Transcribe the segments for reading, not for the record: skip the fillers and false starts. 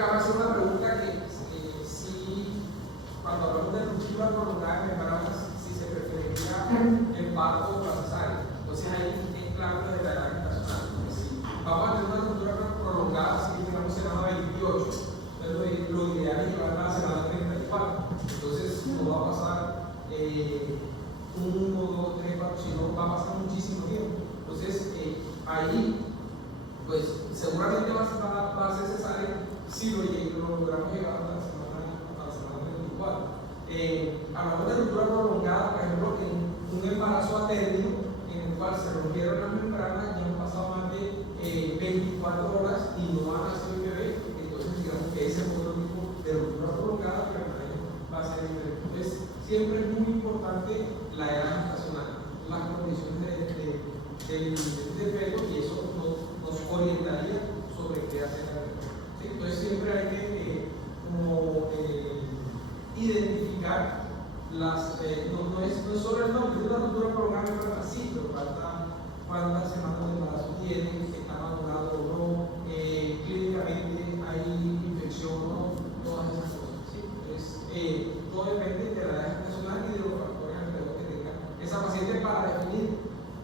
cabe hacer una pregunta que si cuando hablamos de ruptura prolongada de embarazo, si se preferiría el parto o la cesárea. Entonces ahí es claro de la edad gestacional. Si vamos a tener una ruptura prolongada, si tenemos semana 28, entonces lo ideal es llevar a la semana 34. Entonces no va a pasar 1, 2, 3, 4, sino va a pasar muchísimo tiempo. Entonces ahí pues seguramente va a ser cesárea si lo logramos llegar a la semana 24. Hablamos de ruptura prolongada, por ejemplo, en un embarazo a término en el cual se rompieron las membranas, ya han pasado más de 24 horas y no ha nacido el bebé, entonces digamos que ese es otro tipo de ruptura prolongada que va a ser diferente. Entonces siempre es muy importante la edad gestacional, las condiciones del feto, y eso nos orientaría sobre qué hacer. ¿Sí? Entonces siempre hay que identificar las, no es solo el nombre, es una ruptura prolongada de embarazo, sí, pero falta cuántas semanas de embarazo tiene, está madurado o no, clínicamente hay infección o no, todas esas cosas. ¿Sí? Entonces todo depende de la edad gestacional y de los factores alrededor que tenga esa paciente para definir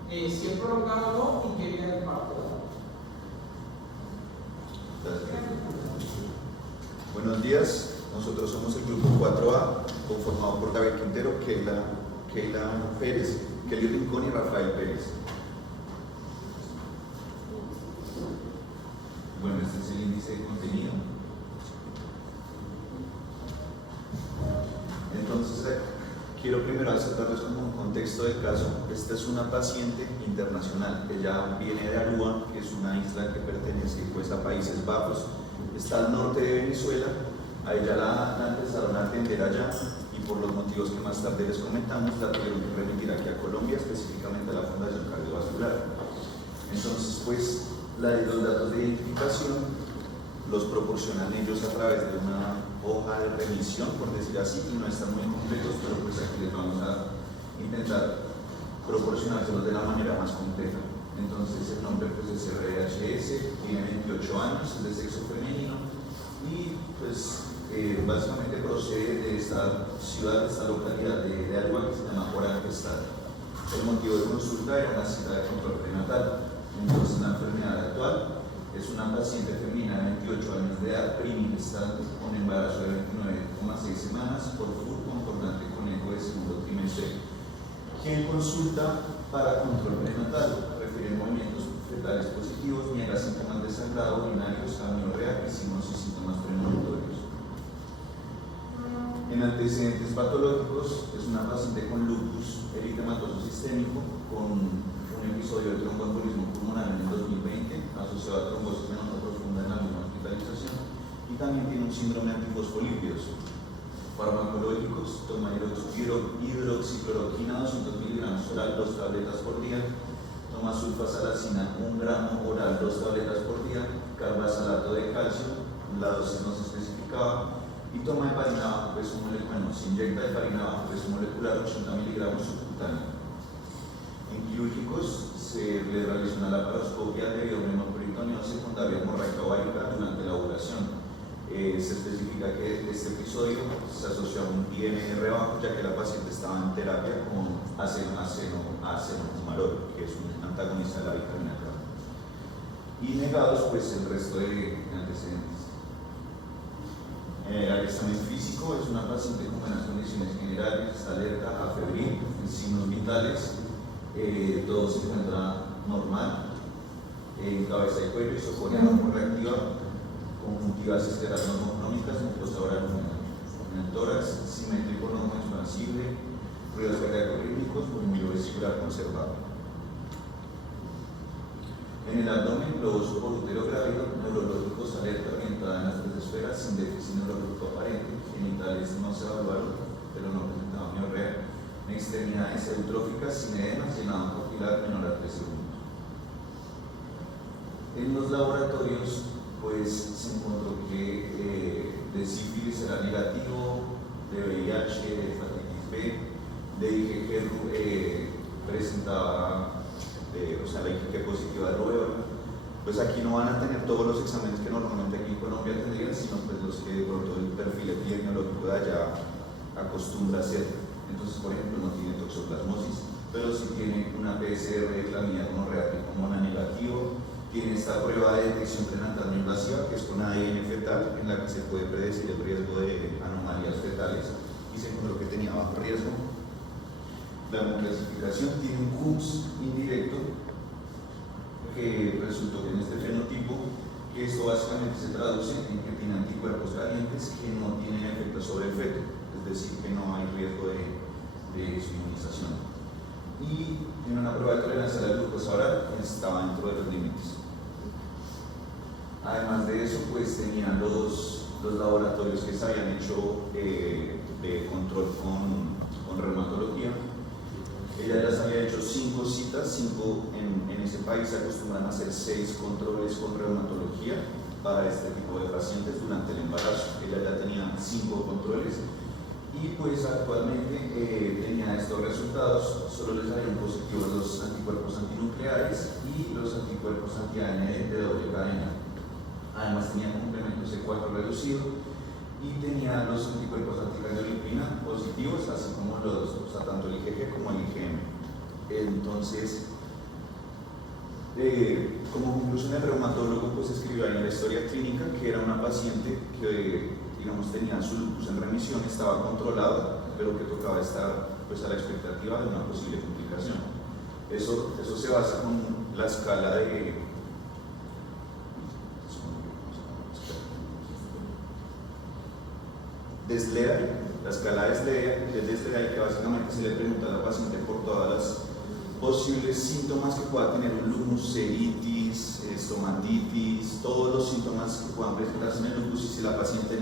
si es prolongado o no y qué viene del parto. Buenos días, nosotros somos el grupo 4A, conformado por David Quintero, Keila Pérez, Kelly Rincón y Rafael Pérez. Bueno, este es el índice de contenido. Entonces, quiero primero darles como un contexto del caso. Esta es una paciente internacional. Ella viene de Aruba, que es una isla que pertenece pues, a Países Bajos. Está al norte de Venezuela. A ella la empezaron a atender allá y por los motivos que más tarde les comentamos, la tuvieron que remitir aquí a Colombia, específicamente a la Fundación Cardiovascular. Entonces, pues, los datos de identificación los proporcionan ellos a través de una hoja de remisión, por decir así, y no están muy completos, pero pues aquí les vamos a intentar proporcionárselos de la manera más completa. Entonces el nombre pues es RHS, tiene 28 años, es de sexo femenino y pues básicamente procede de esta ciudad, de esta localidad de Aruba que se llama Oranjestad. El motivo de consulta era una cita de control prenatal. Entonces la enfermedad actual es una paciente femenina de 28 años de edad, primigestante, con embarazo de 29,6 semanas por FUR concordante con eco de segundo trimestre, quien consulta para control prenatal, refiere movimientos fetales positivos, niega síntomas de sangrado urinarios, amenorrea y síntomas premonitorios. En antecedentes patológicos, es una paciente con lupus eritematoso sistémico, con un episodio de tromboembolismo pulmonar en el 2020, asociado a trombosis venosa profunda en la misma hospitalización, y también tiene un síndrome antifosfolípidos. Farmacológicos, toma hidroxicloroquina 200 miligramos oral, 2 tabletas por día, toma sulfasalacina 1 gramo oral, 2 tabletas por día, carbazalato de calcio, la dosis no se especificaba, y toma heparina bajo peso molecular, se inyecta heparina bajo peso molecular 80 miligramos subcutáneo. En quirúrgicos se le realiza una laparoscopia debido a un hemoperitoneo secundario hemorrágica ovárica durante la ovulación. Se especifica que este episodio se asoció a un INR bajo, ya que la paciente estaba en terapia con acenofumarol, que es un antagonista de la vitamina K. Y negados, pues, el resto de antecedentes. Al examen físico es una paciente con buenas condiciones generales, está alerta, afebril, signos vitales, todo se encuentra normal, cabeza y cuello, isocoria no reactiva, conjuntivas escleras normocrónicas, mucosa oral en el tórax, simétrico no expansible, ruidos cardíaco-rítmicos, murmullo vesicular conservado. En el abdomen, globoso por útero grávido, neurológicos, alerta orientada en las tres esferas, sin déficit neurológico aparente, genitales no se evaluaron, pero no presentaban miorrea, extremidades eutróficas sin edemas, llenado capilar menor a 3 segundos. En los laboratorios, pues se encontró que de sífilis era negativo, de VIH, de hepatitis B, de IgG presentaba, la IgG positiva de rubéola. Pues aquí no van a tener todos los exámenes que normalmente aquí en Colombia tendrían, sino pues acostumbra hacer. Entonces, por ejemplo, no tiene toxoplasmosis, pero sí tiene una PCR de clamida gonorrea tipo mona negativo, tiene esta prueba de detección prenatal no invasiva, que es con ADN fetal, en la que se puede predecir el riesgo de anomalías fetales, y se encontró que tenía bajo riesgo. La hemoclasificación tiene un CUPS indirecto, que resultó que en este fenotipo, que esto básicamente se traduce en que tiene anticuerpos calientes que no tienen efecto sobre el feto, es decir, que no hay riesgo de su inmunización. Y tiene una prueba de tolerancia a la glucosa oral que estaba dentro de los límites. Además de eso, pues tenían los laboratorios que se habían hecho de control con reumatología. Ella ya se había hecho 5 citas, 5 en ese país se acostumbran a hacer 6 controles con reumatología para este tipo de pacientes durante el embarazo. Ella ya tenía 5 controles y pues actualmente tenía estos resultados, solo les salían positivos los anticuerpos antinucleares y los anticuerpos anti-ADN de doble cadena. Además tenía complemento C4 reducido y tenía los anticuerpos anticardiolipina positivos, así como tanto el IgG como el IgM. Entonces, como conclusión, el reumatólogo pues escribió ahí en la historia clínica que era una paciente que, digamos, tenía su lupus en remisión, estaba controlada, pero que tocaba estar pues a la expectativa de una posible complicación. Eso se basa con la escala de SLEDAI, la escala de SLEDAI, que básicamente se le pregunta a la paciente por todas las posibles síntomas que pueda tener un lupus, ceritis, estomatitis, todos los síntomas que puedan presentarse en el lupus, y si la paciente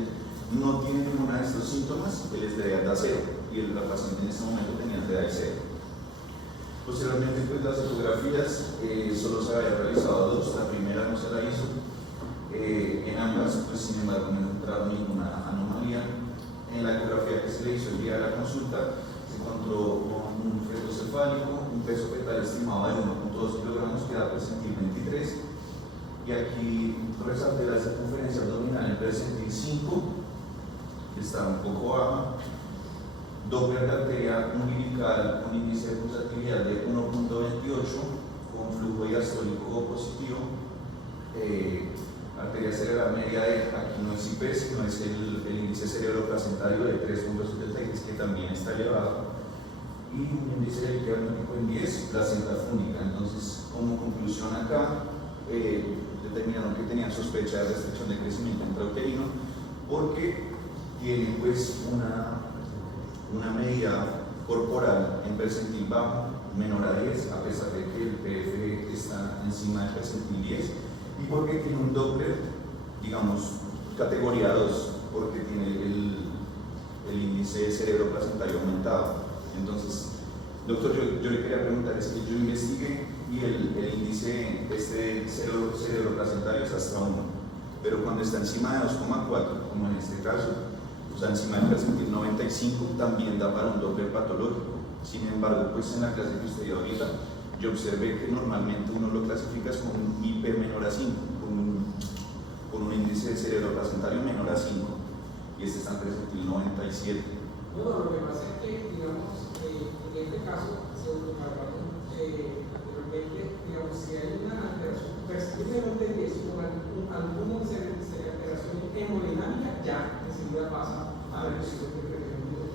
no tiene ninguna de estos síntomas, el SLEDAI anda a 0, y la paciente en ese momento tenía SLEDAI 0. Posteriormente, pues las ecografías, solo se había realizado 2, la primera no se la hizo, en ambas, pues sin embargo, no encontraron ninguna anomalía. En la ecografía que se le hizo el día de la consulta, se encontró con un feto cefálico, un peso fetal estimado de 1.2 kilogramos, que da percentil 23, y aquí resalté la circunferencia abdominal en percentil 5, que está un poco baja, Doppler de arteria umbilical con índice de pulsatividad de 1.28, con flujo diastólico positivo, arteria cerebral media de, aquí no es IP, sino es el índice cerebroplacentario de 3.76, que también está elevado, y un índice de diagnóstico en 10, placenta fúnica. Entonces, como conclusión acá, determinaron que tenían sospecha de restricción de crecimiento intrauterino, porque tiene pues una medida corporal en percentil bajo, menor a 10, a pesar de que el PF está encima del percentil 10, y porque tiene un Doppler, digamos, categoría 2, porque tiene el índice cerebroplacentario aumentado. Entonces, doctor, yo le quería preguntar, es que yo investigué y el índice cerebroplacentario es hasta 1, pero cuando está encima de 2,4, como en este caso, o sea, encima del percentil 95, también da para un Doppler patológico. Sin embargo, pues en la clase que usted dio ahorita, yo observé que normalmente uno lo clasifica con un IP menor a 5, con un índice de cerebroplacentario menor a 5, y este está en percentil 97. Bueno, lo que pasa es que, digamos, en este caso, según lo que hablamos anteriormente, digamos, si hay una alteración percentil menor de 10 con alguna alteración hemodinámica, ya enseguida pasa a reducción de crecimiento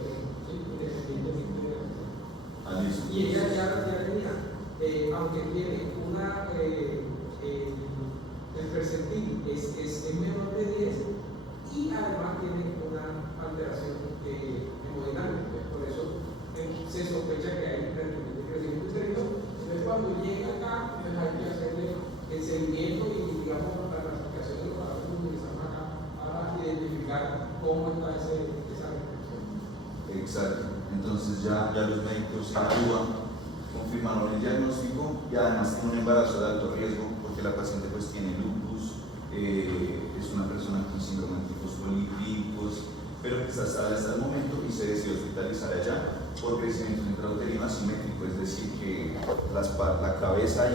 independientemente de la alteración. Y ella ya tenía, aunque tiene una, el percentil es menor de 10 y además tiene una alteración hemodinámica. Por eso se sospecha que hay crecimiento interior. Entonces, cuando llega acá, pues hay que hacerle el seguimiento y, digamos, la clasificación de los parámetros que utilizamos acá para identificar cómo está esa restricción. Exacto. Entonces ya los médicos evalúan, confirmaron el diagnóstico y además tiene un embarazo de alto riesgo porque la paciente pues tiene lupus, es una persona con síndrome antifosfolípicos, pero que está estable hasta el momento y se decidió hospitalizar allá por crecimiento intrauterino asimétrico, es decir, que la cabeza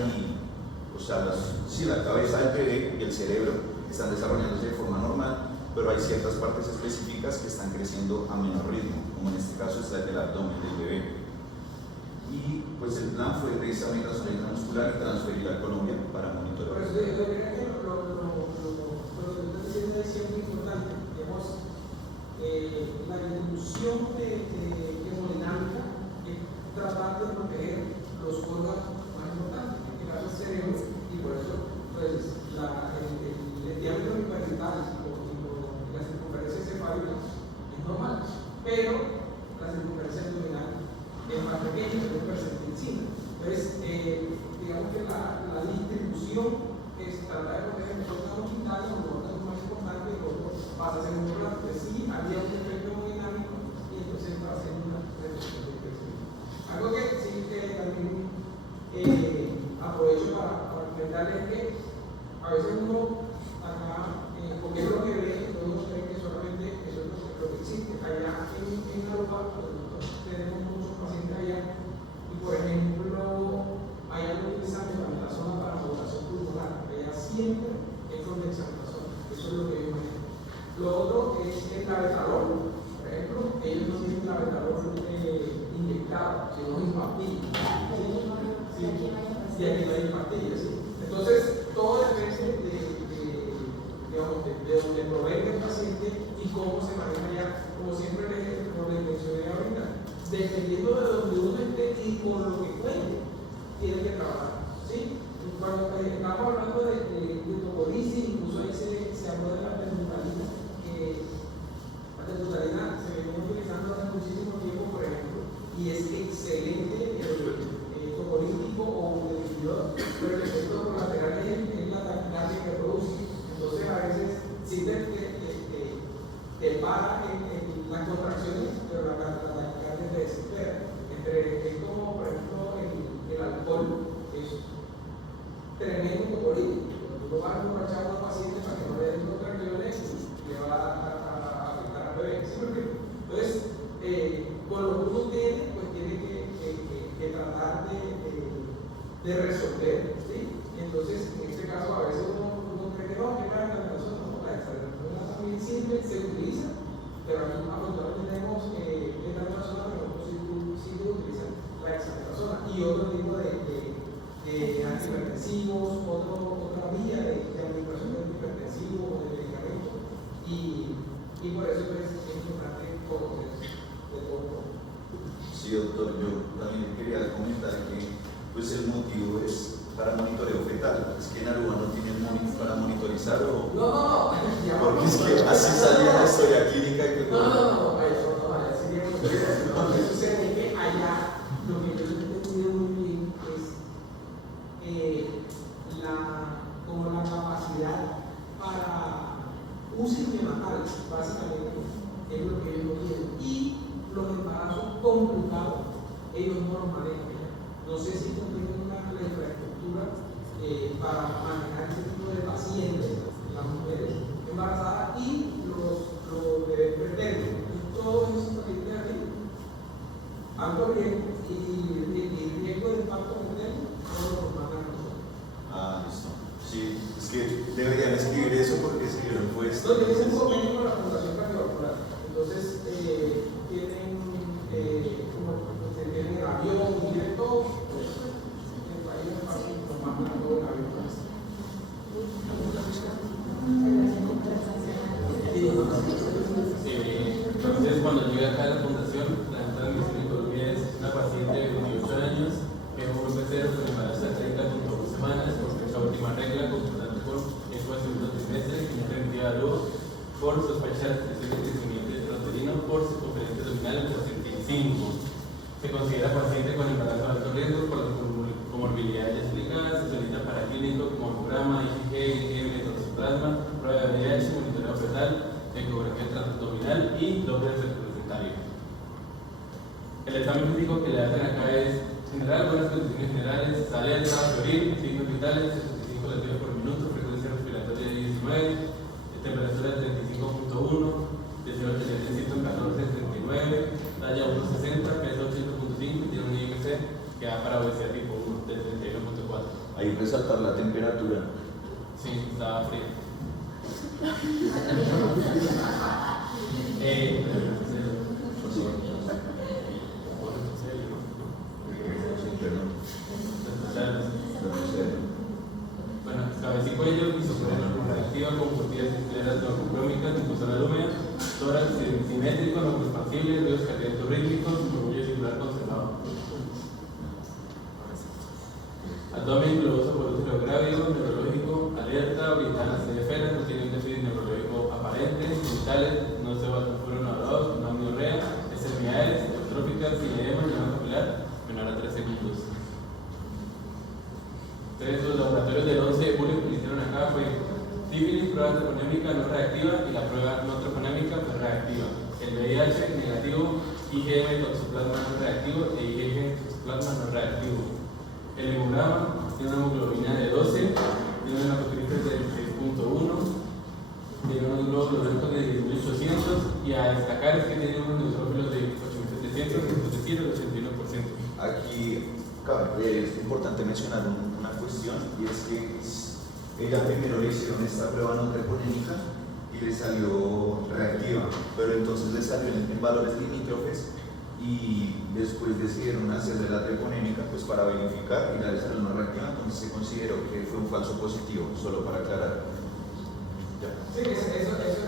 la cabeza del bebé y el cerebro están desarrollándose de forma normal, pero hay ciertas partes específicas que están creciendo a menor ritmo, como en este caso está el del abdomen del bebé. Y pues el plan fue precisamente hacer una muscular y transferirla a Colombia para monitorear. Por eso yo diría que lo que usted está diciendo es siempre importante. Digamos, la distribución de hemodinámica es tratar de proteger los órganos más importantes, en este caso el cerebro, y por eso pues, el diámetro hiperdental y la circunferencia cefálica es normal, pero la circunferencia abdominal es más pequeña, es un percentil encima. Entonces, digamos que la distribución es tratar de proteger los órganos vitales, los órganos más importantes, y luego pasa a ser un órgano que sí había un efecto hemodinámico y entonces va a ser una reducción de crecimiento. Algo que sí que también aprovecho para comentarles que a veces uno acá, porque es lo que ve, todos creen que solamente eso es lo que existe. Allá en Aruba, nosotros tenemos muchos pacientes allá y por ejemplo, allá lo utilizan dexametasona para modulación pulmonar. Allá siempre es con dexametasona. Eso es lo que yo imagino. Lo otro es el labetalol. Por ejemplo, ellos no tienen labetalol inyectado, sino en pastillas. Sí, y aquí no hay pastillas. ¿Sí? Entonces, todo depende de donde provenga el paciente y cómo se maneja ya, como siempre les mencioné ahorita, dependiendo de donde uno esté y con lo que cuente, tiene que trabajar. ¿Sí? Cuando estamos hablando de tocolisis, incluso ahí se habló de la pendutalina, que la pendutalina se viene utilizando hace muchísimo tiempo, por ejemplo, y es excelente tocolítico o definidor, pero el efecto colateral es la taquicardia que produce. Entonces, a veces sí te para en las contracciones, pero la taquicardia te desespera. Es como, por ejemplo, el alcohol es tremendo tocolítico. Cuando tú vas a emborrachar a un paciente para que no le den contracciones, le va a afectar al bebé. ¿Sí me explico? Entonces, con lo que uno tiene, pues tiene que tratar de resolver. ¿Sí? Y entonces, en este caso, a veces uno cree que no, que la dexametasona no, la dexametasona también sirve, se utiliza, pero aquí afortunadamente tenemos dexametasona, pero nosotros sí utilizan la dexametasona y otro tipo de antihipertensivos, otra vía de administración de antihipertensivos o de medicamentos, y por eso es importante conocer de todo. Sí, doctor, yo también quería comentar que pues el motivo es para monitoreo fetal. Es que en Aruba no tienen para monitorizar o... No, porque es que así salía la historia clínica que... No, allá sería muy bien. Lo que sucede es que allá, lo que yo he entendido muy bien es como la capacidad para UCI neonatal, básicamente, es lo que ellos no tienen. Y los embarazos complicados, ellos no los manejan. No sé si tienen la infraestructura para manejar este tipo de pacientes, las mujeres embarazadas y los bebés preternos. Todos esos pacientes aquí, alto riesgo y riesgo de impacto materno, todos los mandan a nosotros. Ah, listo. Sí, es que deberían escribir eso porque escribieron pues. No, tienen un convenio con la Fundación Cardiovascular. Entonces, tienen el avión, tienen todo. El país es fácil tomar todo el avión. Entonces, cuando llegué acá a la fundación, la entrada en mi Colombia es una paciente de 28 años que es un grupo cero con embarazo de 30.2 semanas, porque es la última regla, concordante con el segundo trimestre, que ya remitió a luz por sospecha de crecimiento intrauterino por circunferencia abdominal por 75. Se considera paciente con embarazo de alto riesgo por las comorbilidades explicadas, se solicita para clínico como hemograma, IgG, IgM, toxoplasma, prueba de VIH, monitoreo fetal, ecografía transabdominal y doble representario. El examen físico que le hacen acá es general, buenas condiciones generales, alerta, febril, signos vitales, 65 latidos por minuto, frecuencia respiratoria de 19, temperatura de 35.1, deseo de tener 114, 39, talla 1.60, peso 8.5 y tiene un IMC que da para obesidad tipo 1 de 31.4. Ahí resaltar la temperatura. Sí, estaba frío. simétrico, no expansible, ruidos cardíacos rítmicos, murmullo circular conservado. Abdomen globoso por útero grávido, neurológico, alerta, orientada a la esfera, no tiene un déficit neurológico aparente, genitales, no fueron valorados, no amiorrea, extremidades, hipertróficas, sin edema, no capilar, menor a 3 segundos. Entonces, los laboratorios del 11 de julio que hicieron acá fue sífilis, prueba troponémica no reactiva y la prueba no troponémica fue reactiva. El VIH negativo, IgM toxoplasma no reactivo e IgG toxoplasma no reactivo. El hemograma tiene una hemoglobina de 12, tiene una hemocrisis de 6.1, tiene unos glóbulos blancos de 10.800 y a destacar es que tiene unos neutrófilos de 8.700, es decir, el 81%. Aquí es importante mencionar una cuestión, y es que ella primero le hicieron esta prueba no treponémica y le salió reactiva, pero entonces le salió en valores limítrofes y después decidieron hacerle la treponémica pues para verificar y la salió no reactiva, entonces se consideró que fue un falso positivo, solo para aclarar. Ya. Sí, eso es lo que ella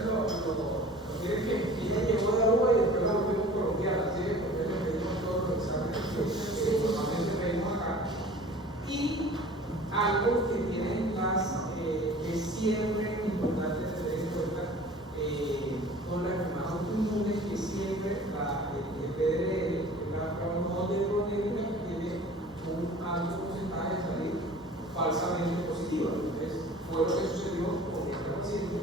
llegó de Aruba y después la volvimos colombiana, ¿sí? Porque le pedimos todos los exámenes que normalmente pedimos acá. Y algo que tienen que siempre es importante tener en cuenta con la enfermedad autoinmune, que siempre el PDL, la prueba de proteína, tiene un alto porcentaje de salir falsamente positiva. Entonces, fue lo que sucedió con este paciente.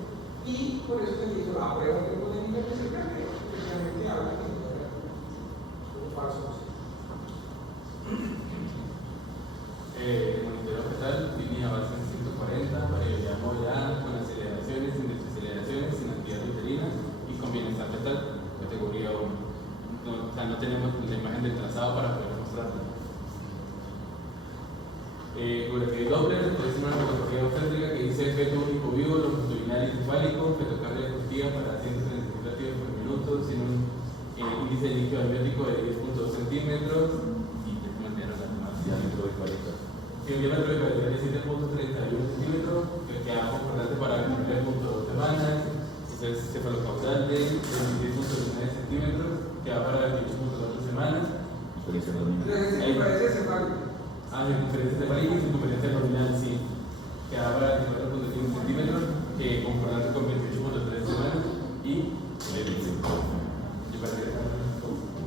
Y por eso se hizo la prueba de proteína que se cree que efectivamente habla que no era un falso positivo. El monitoreo fetal, línea base en 140, variabilidad modular, con aceleraciones, sin desaceleraciones, sin actividad uterina y con bienestar fetal, categoría 1. No, o sea, no tenemos la imagen del trazado para poder mostrarla. Ecografía Doppler, es una ecografía obstétrica que dice feto único vivo, longitudinal y cefálico, fetocardia efectiva para 135 latidos por minuto, sin un índice de líquido amniótico de 10.2 centímetros y te mantiene la diámetro de 40. Si el diámetro de 40 es 7.31 centímetros, que queda concordante para 9.2 semanas, es cefalocaudal de 26.9 centímetros, que va para 28.4 semanas. Entonces, parece cefálico. Circunferencia cefálica y circunferencia abdominal, sí. Que va para 24.5 centímetros, concordante con 28.3 semanas y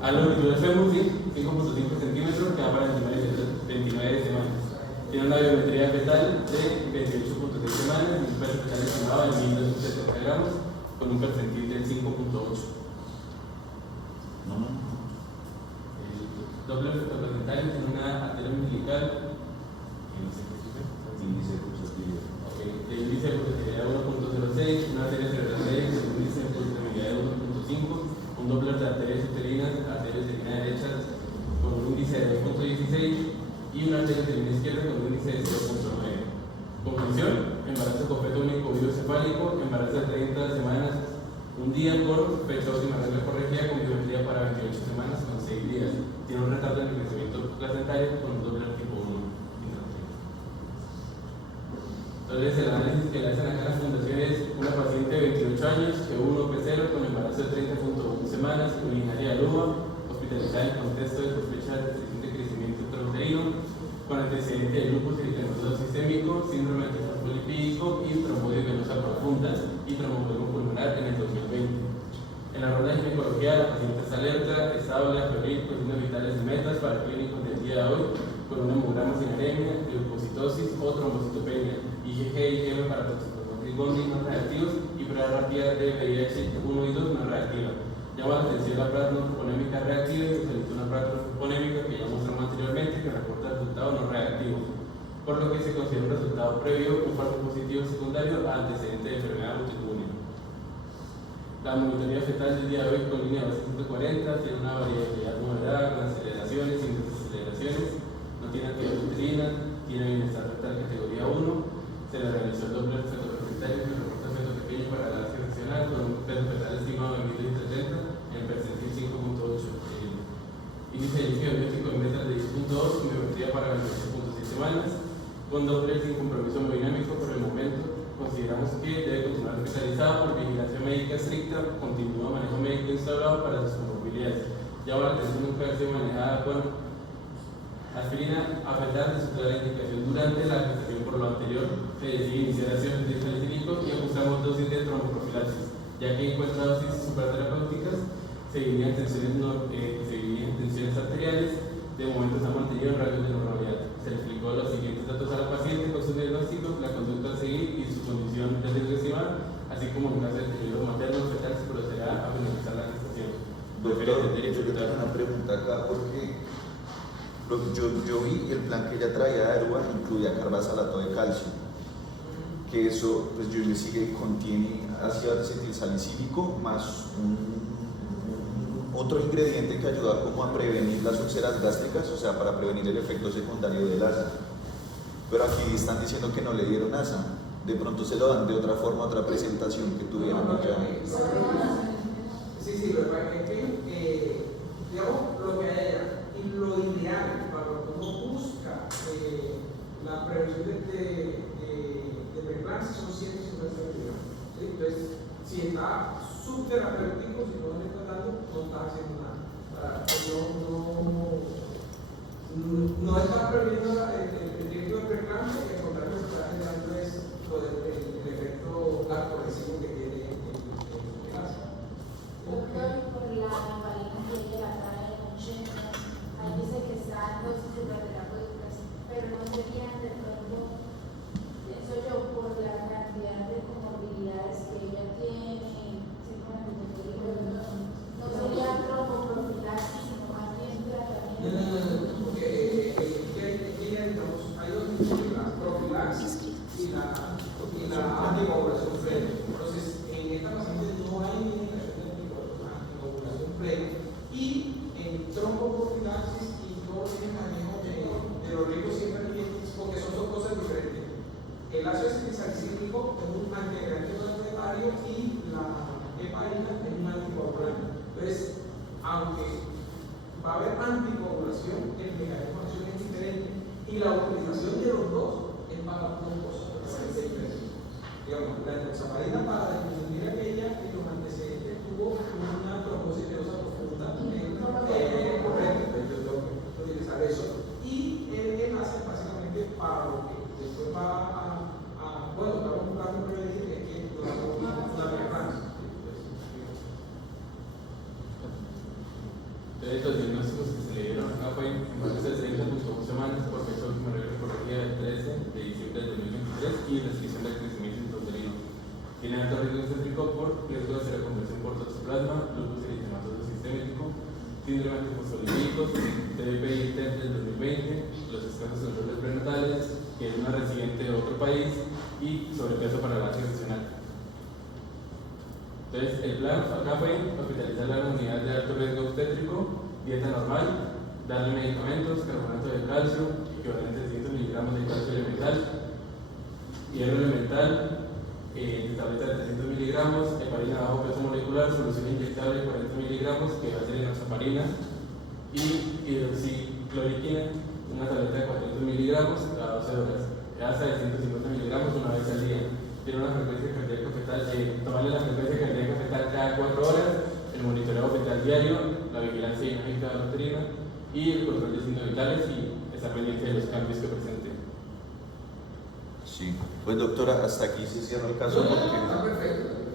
a la longitud del fémur, sí, 5.5 centímetros, que va para 29 semanas. Tiene una biometría fetal de 28.6 semanas y un peso fetal estimado de 1.270 gramos con un percentil del 5.8. El doble fetoplacentario tiene una arteria umbilical, no sé qué es, índice de pulsatividad. El índice de pulsatividad de 1.06, una arteria cerebral media con un índice de pulsatividad de 1.5, un doppler de arterias uterinas derechas con un índice de 2.16 y una arteria uterina izquierda con un índice de 0.9. Conclusión: embarazo con feto único biocefálico, embarazo de 30 semanas, un día por fecha última regla corregida con biometría para 28 semanas con 6 días. Tiene un retardo en el crecimiento placentario con un doppler tipo 1. Entonces, el análisis que le hacen acá en la fundación es una paciente de 28 años, G1 P0 con embarazo de 30.1 semanas, urinaria aluba, hospitalizada en contexto de sospecha de restricción de crecimiento intrauterino, con antecedente de lupus eritematoso sistémico, síndrome de tumor polipídico y trombosis venosa profunda y tromboembolismo pulmonar en el 2020. En la ronda de ginecología, la paciente está alerta, estable, febril, con signos vitales y metas para clínicos del día de hoy, con un hemograma sin anemia, leucocitosis o trombocitopenia, IgG y IgM para toxoplasmosis gondii no reactivos y prueba rápida de VIH 1 y 2 no reactiva. Llama la atención la prueba troponémica reactiva y se solicita una prueba troponémica que ya mostramos anteriormente que reporta resultado no reactivo, por lo que se considera un resultado previo, un falso positivo secundario a antecedente de enfermedad autoinmune. La monitoría fetal del día de hoy con línea base 140 tiene una variabilidad moderada, con aceleraciones, sin desaceleraciones, no tiene actividad uterina, tiene bienestar fetal categoría 1, se le realizó el doppler fetoplacentario que reporta feto pequeño para la base seccional con un peso fetal estimado de 1.370 en percentil 5.8. Índice de líquido amniótico en metas de 10.2 y biometría para 28.6 semanas, con doppler sin compromiso hemodinámico por el momento. Consideramos que debe continuar hospitalizada por vigilancia médica estricta, continúa manejo médico instaurado para sus comorbilidades. Ya la atención nunca ha sido manejada con aspirina, a pesar de su clara indicación durante la gestación. Por lo anterior, se decide iniciar acciones de salicílico y ajustamos dosis de tromboprofilaxis, ya que en cuanto a dosis superterapéuticas, se dividían tensiones arteriales, de momento se han mantenido en rangos de normalidad. Se le explicó los siguientes datos a la paciente con sus diagnósticos, la conducta a seguir y su condición de riesgo estimado, así como en caso de deterioro materno o fetal se procederá a finalizar la gestación. Doctor, yo le tengo una pregunta acá porque yo vi el plan que ella traía de Aruba incluía carbazalato de calcio, que eso, pues yo investigué, contiene ácido acetilsalicílico más otro ingrediente que ayuda como a prevenir las úlceras gástricas, o sea, para prevenir el efecto secundario del asa. Pero aquí están diciendo que no le dieron asa, de pronto se lo dan de otra forma, otra presentación que tuvieron allá. Sí, lo que pasa es que, digamos, lo que hay allá, y lo ideal para lo que uno busca, la prevención de preeclampsia son 150 miligramos. ¿Sí? Entonces, si está subterapéutico, si no le está dando, no está haciendo nada. No está preveniendo el riesgo de preeclampsia, y al contrario, lo que está generando es el efecto lactoresivo que tiene el ácido. Doctor, por la heparina que ella la trae en 80, ahí dice que está en dosis supraterapéuticas, pero no serían de pronto, pienso yo, por la cantidad de comorbilidades que ella tiene, no sería tromboprofilaxis, sino más bien tratamiento. Porque hay dos tipos de profilaxis y la anticoagulación previa. Entonces, en esta paciente no hay indicación de anticoagulación previa, y en tromboprofilaxis y todo el manejo de los riesgos intermitentes, porque son dos cosas diferentes. El ácido acetilsalicílico es un antiagregante planetario y la heparina es un anticoagulante. Entonces, aunque va a haber anticoagulación, el mecanismo de acción es diferente, y la utilización de los dos es para dos cosas diferentes. Digamos, la enoxaparina para disminuir aquella que los antecedentes tuvo una trombosis venosa profunda, correcto, yo tengo que utilizar eso, y el enlace básicamente para lo que después va bueno, estamos buscando prevenir es que una preeclampsia. Entonces, los diagnósticos que se le dieron acá fue en base a 30.1 semanas por fecha última recorrida del 13 de diciembre del 2023 y restricción del crecimiento intrauterino. Tiene alto riesgo céntrico por riesgo de seroconversión por toxoplasma, lupus eritematoso sistémico, síndrome antifosfolípico, DPI TEP del 2020, los escasos controles prenatales, que es una residente de otro país, y sobrepeso para la gestacional. Entonces, el plan acá fue hospitalizar a la unidad de alto riesgo obstétrico, dieta normal, darle medicamentos, carbonato de calcio, equivalente a 100 miligramos de calcio elemental, hierro elemental, tableta de 300 miligramos, heparina bajo peso molecular, solución inyectable de 40 miligramos, que va a ser enoxaparina, y hidroxicloroquina, una tableta de 400 miligramos cada 12 horas, hasta de 150 miligramos una vez al día. Tiene una frecuencia cardíaca fetal, tomarle la frecuencia cardíaca fetal cada 4 horas, el monitoreo fetal diario, la vigilancia dinámica de la uterina y el control de signos vitales y estar pendiente de los cambios que presente. Sí, pues doctora, hasta aquí se cierra el caso. Está perfecto.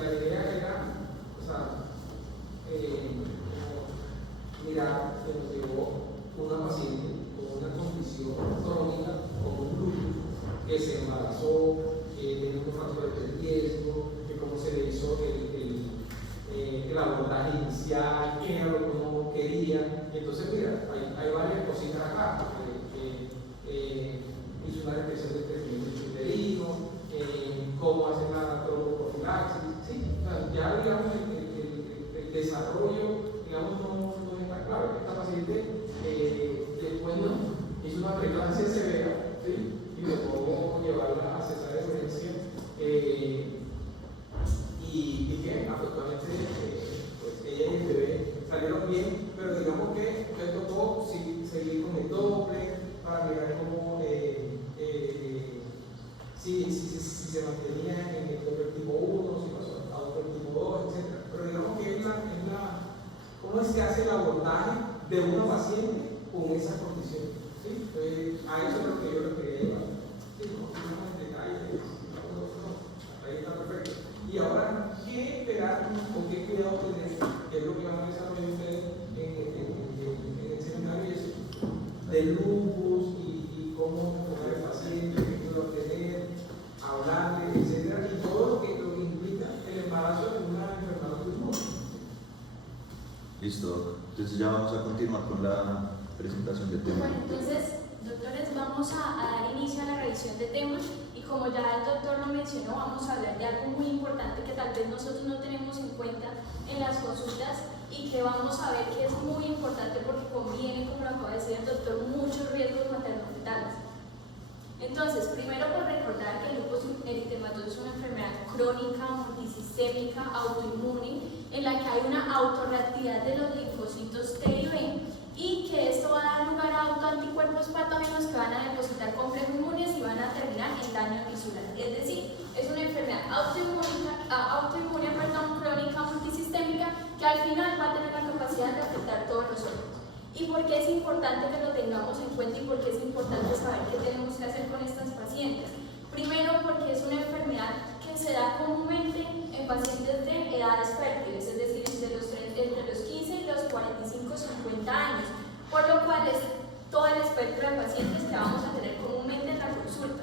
La idea era, o sea, mirar que nos llegó una paciente con una condición crónica, con un lupus, que se embarazó, tenía unos factores de riesgo, que cómo se le hizo el abordaje inicial, qué era lo que uno quería. Y entonces, mira, hay varias cositas acá. Hizo una represión del crecimiento intrauterino, cómo hacer la tromboprofilaxis. Sí, ya digamos el desarrollo, digamos, no está claro. Esta paciente después hizo una preeclampsia severa, ¿sí? Y luego llevarla a cesárea de urgencia, y que afortunadamente pues ella y el bebé salieron bien, pero digamos que le tocó seguir con el doble para mirar cómo si se mantenía se hace el abordaje de una paciente con esa condición. ¿Sí? Entonces, a eso es lo que yo le quería llevar. Sí, no tenemos en detalle, hasta ahí está perfecto. Y ahora, ¿qué esperar o qué cuidado tener? Que es lo que van a desarrollar ustedes en el seminario y eso, de lupus y cómo enfocar al paciente, qué puedo tener, hablarle, etcétera, y todo lo que implica el embarazo de una enfermedad pulmonar. Listo, entonces ya vamos a continuar con la presentación del tema. Bueno, entonces, doctores, vamos a dar inicio a la revisión de temas y como ya el doctor lo mencionó, vamos a hablar de algo muy importante que tal vez nosotros no tenemos en cuenta en las consultas y que vamos a ver que es muy importante porque conviene, como lo acaba de decir el doctor, muchos riesgos maternofetales. Entonces, primero por recordar que el lupus eritematoso es una enfermedad crónica, multisistémica, autoinmune, en la que hay una autorreactividad de los linfocitos T y B, y que esto va a dar lugar a autoanticuerpos patógenos que van a depositar complejos inmunes y van a terminar en daño tisular. Es decir, es una enfermedad autoinmune, crónica, multisistémica, que al final va a tener la capacidad de afectar todos los órganos. ¿Y por qué es importante que lo tengamos en cuenta y por qué es importante saber qué tenemos que hacer con estas pacientes? Primero, porque es una enfermedad que se da comúnmente en pacientes de edades fértiles, es decir, entre los 15 y los 45-50 años, por lo cual es todo el espectro de pacientes que vamos a tener comúnmente en la consulta.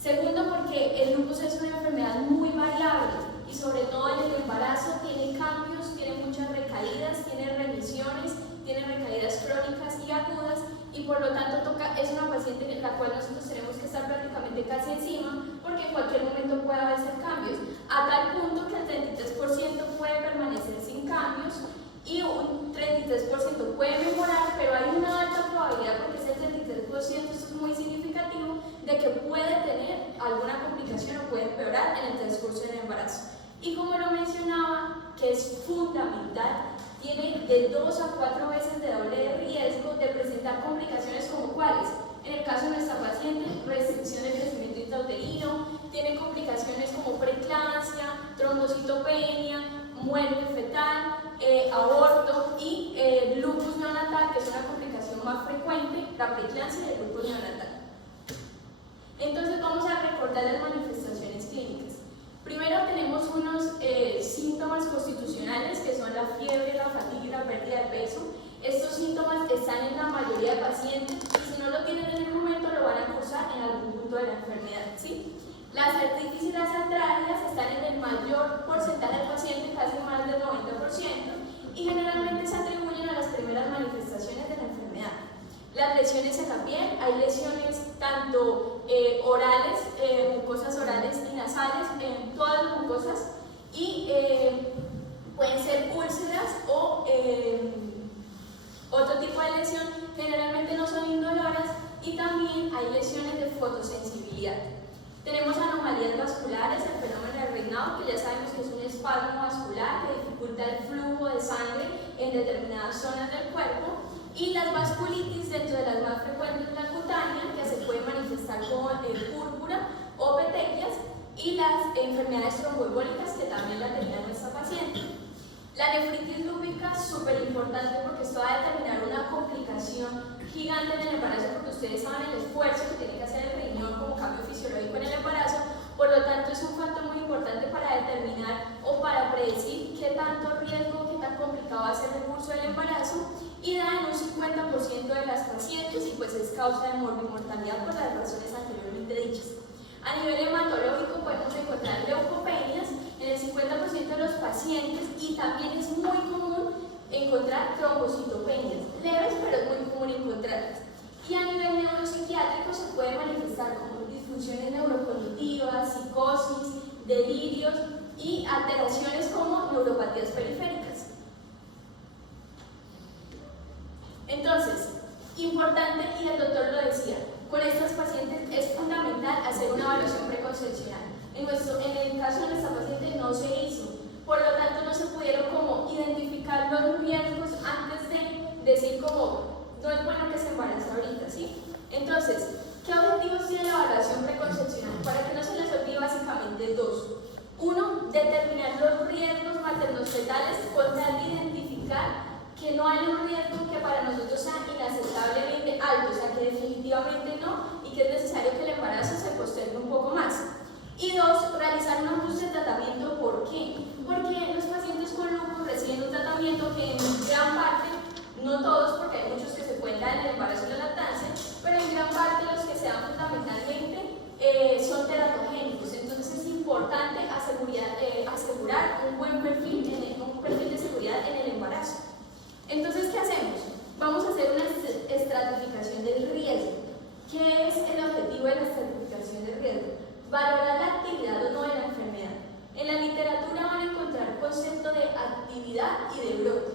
Segundo, porque el lupus es una enfermedad muy variable y sobre todo en el embarazo tiene cambios, tiene muchas recaídas, tiene remisiones, tiene recaídas crónicas y agudas y por lo tanto es una paciente en la cual nosotros tenemos que estar prácticamente casi encima porque en cualquier momento puede haber cambios, a tal punto que el 33% puede permanecer sin cambios y un 33% puede mejorar, pero hay una alta probabilidad, porque ese 33%, esto es muy significativo, de que puede tener alguna complicación o puede empeorar en el transcurso del embarazo. Y como lo mencionaba, que es fundamental, tiene de 2 a 4 veces de doble de riesgo de presentar complicaciones como cuáles. En el caso de nuestra paciente, restricción del crecimiento intrauterino, tiene complicaciones como preeclampsia, trombocitopenia, muerte fetal, aborto y lupus neonatal, que es una complicación más frecuente, la preeclampsia y el lupus neonatal. Entonces vamos a recordar las manifestaciones clínicas. Primero tenemos unos síntomas constitucionales que son la fiebre, la fatiga y la pérdida de peso. Estos síntomas están en la mayoría de pacientes y si no lo tienen en el momento lo van a cursar en algún punto de la enfermedad, ¿sí? Las artritis y las artralgias están en el mayor porcentaje del paciente, casi más del 90%, y generalmente se atribuyen a las primeras manifestaciones de la enfermedad. Las lesiones en la piel, hay lesiones tanto orales, mucosas orales y nasales, en todas las mucosas, y pueden ser úlceras o otro tipo de lesión, generalmente no son indoloras, y también hay lesiones de fotosensibilidad. Tenemos anomalías vasculares, el fenómeno del reinado, que ya sabemos que es un espasmo vascular que dificulta el flujo de sangre en determinadas zonas del cuerpo, y las vasculitis, dentro de las más frecuentes, la cutánea, que se puede manifestar como púrpura o petequias, y las enfermedades tromboembólicas, que también la tenía nuestra paciente. La nefritis lúpica, súper importante porque esto va a determinar una complicación gigante en el embarazo, porque ustedes saben el esfuerzo que tiene que hacer el riñón como cambio fisiológico en el embarazo, por lo tanto es un factor muy importante para determinar o para predecir qué tanto riesgo, qué tan complicado va a ser el curso del embarazo, y da en un 50% de las pacientes y pues es causa de morbimortalidad por las razones anteriormente dichas. A nivel hematológico podemos encontrar leucopenias en el 50% de los pacientes y también es muy común encontrar trombocitopenias, leves pero es muy común encontrarlas. Y a nivel neuropsiquiátrico se puede manifestar como disfunciones neurocognitivas, psicosis, delirios y alteraciones como neuropatías periféricas. Entonces, importante, y el doctor lo decía, con estas pacientes es fundamental hacer una evaluación preconcepcional. En el caso de nuestra paciente no se hizo, por lo tanto no se pudieron como identificar los riesgos antes de decir como no es bueno que se embarace ahorita, ¿sí? Entonces, ¿qué objetivos tiene la evaluación preconcepcional? Para que no se les olvide básicamente dos. Uno, determinar los riesgos materno-fetales con tal de identificar que no hay un riesgo que para nosotros sea inaceptablemente alto, o sea que definitivamente no, y que es necesario que el embarazo se postergue un poco más. Y dos, realizar un ajuste de tratamiento. ¿Por qué? Porque los pacientes con lupus reciben un tratamiento que en gran parte, no todos, porque hay muchos que se pueden dar en el embarazo y la lactancia, pero en gran parte los que se dan fundamentalmente son teratogénicos. Entonces es importante asegurar un buen perfil, un perfil de seguridad en el embarazo. Entonces, ¿qué hacemos? Vamos a hacer una estratificación del riesgo. ¿Qué es el objetivo de la estratificación del riesgo? Valorar la actividad o no de la enfermedad. En la literatura van a encontrar el concepto de actividad y de brote.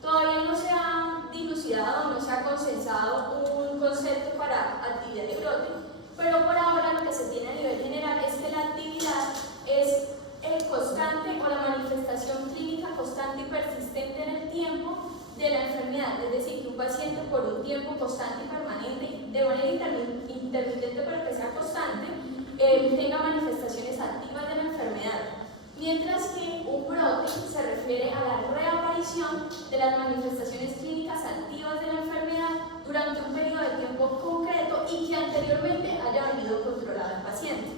Todavía no se ha dilucidado, no se ha consensado un concepto para actividad y brote, pero por ahora lo que se tiene a nivel general es que la actividad es constante o la manifestación clínica constante y persistente en el tiempo de la enfermedad, es decir, que un paciente por un tiempo constante y permanente, de manera intermitente pero que sea constante, tenga manifestaciones activas de la enfermedad, mientras que un brote se refiere a la reaparición de las manifestaciones clínicas activas de la enfermedad durante un periodo de tiempo concreto y que anteriormente haya venido controlado el paciente.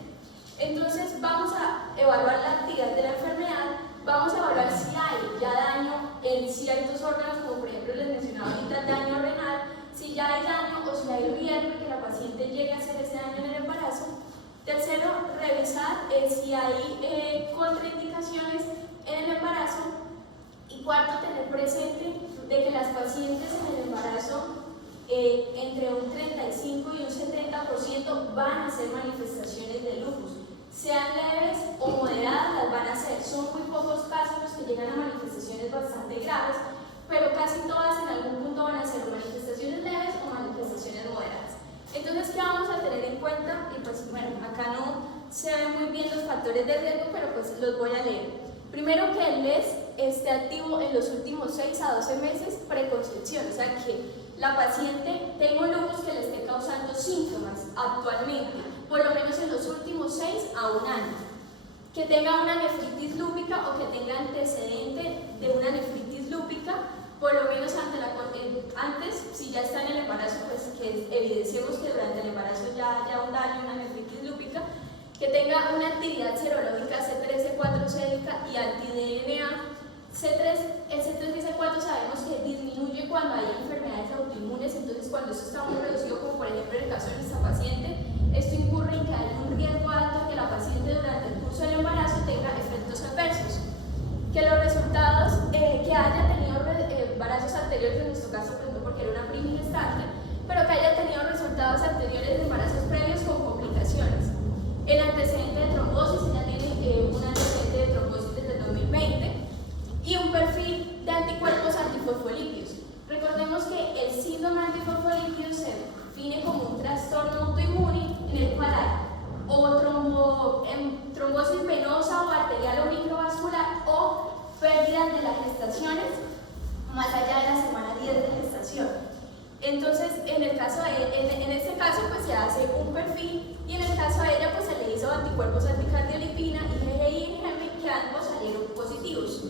Entonces vamos a evaluar la actividad de la enfermedad, vamos a evaluar si hay ya daño en ciertos órganos, como por ejemplo les mencionaba ahorita el daño renal, si ya hay daño o si hay riesgo de que la paciente llegue a hacer ese daño en el embarazo. Tercero, revisar si hay contraindicaciones en el embarazo. Y cuarto, tener presente de que las pacientes en el embarazo entre un 35 y un 70% van a hacer manifestaciones de lupus. Sean leves o moderadas, las van a hacer. Son muy pocos casos los que llegan a manifestaciones bastante graves, pero casi todas en algún punto van a ser manifestaciones leves o manifestaciones moderadas. Entonces, ¿qué vamos a tener en cuenta? Y pues bueno, acá no se ven muy bien los factores de riesgo, pero pues los voy a leer. Primero, que el LES esté activo en los últimos 6 a 12 meses preconcepción, o sea que la paciente tenga un lupus que le esté causando síntomas actualmente, por lo menos en los últimos 6 a 1 año. Que tenga una nefritis lúpica o que tenga antecedente de una nefritis lúpica, por lo menos antes, si ya está en el embarazo, pues que evidenciemos que durante el embarazo ya haya un daño, una nefritis lúpica, que tenga una actividad serológica C3, C4 sérica y anti-DNA. El C3 y C4 sabemos que disminuye cuando hay enfermedades autoinmunes, entonces cuando eso está muy reducido, como por ejemplo en el caso de esta paciente, esto incurre en que hay un riesgo alto de que la paciente durante el curso del embarazo tenga efectos adversos. Que los resultados, que haya tenido embarazos anteriores, en nuestro caso, por ejemplo, porque era una primigestante, pero que haya tenido resultados anteriores de embarazos previos con complicaciones. El antecedente de trombosis, ella tiene un antecedente de trombosis desde el 2020 y un perfil de anticuerpos antifosfolípidos. Recordemos que el síndrome antifosfolípido se define como un trastorno autoinmune en el cual hay o trombosis venosa o arterial o microvascular o pérdidas de las gestaciones más allá de la semana 10 de gestación. Entonces, en este caso pues se hace un perfil y en el caso de ella pues se le hizo anticuerpos anticardiolipina, IgG y IgM, que ambos salieron positivos.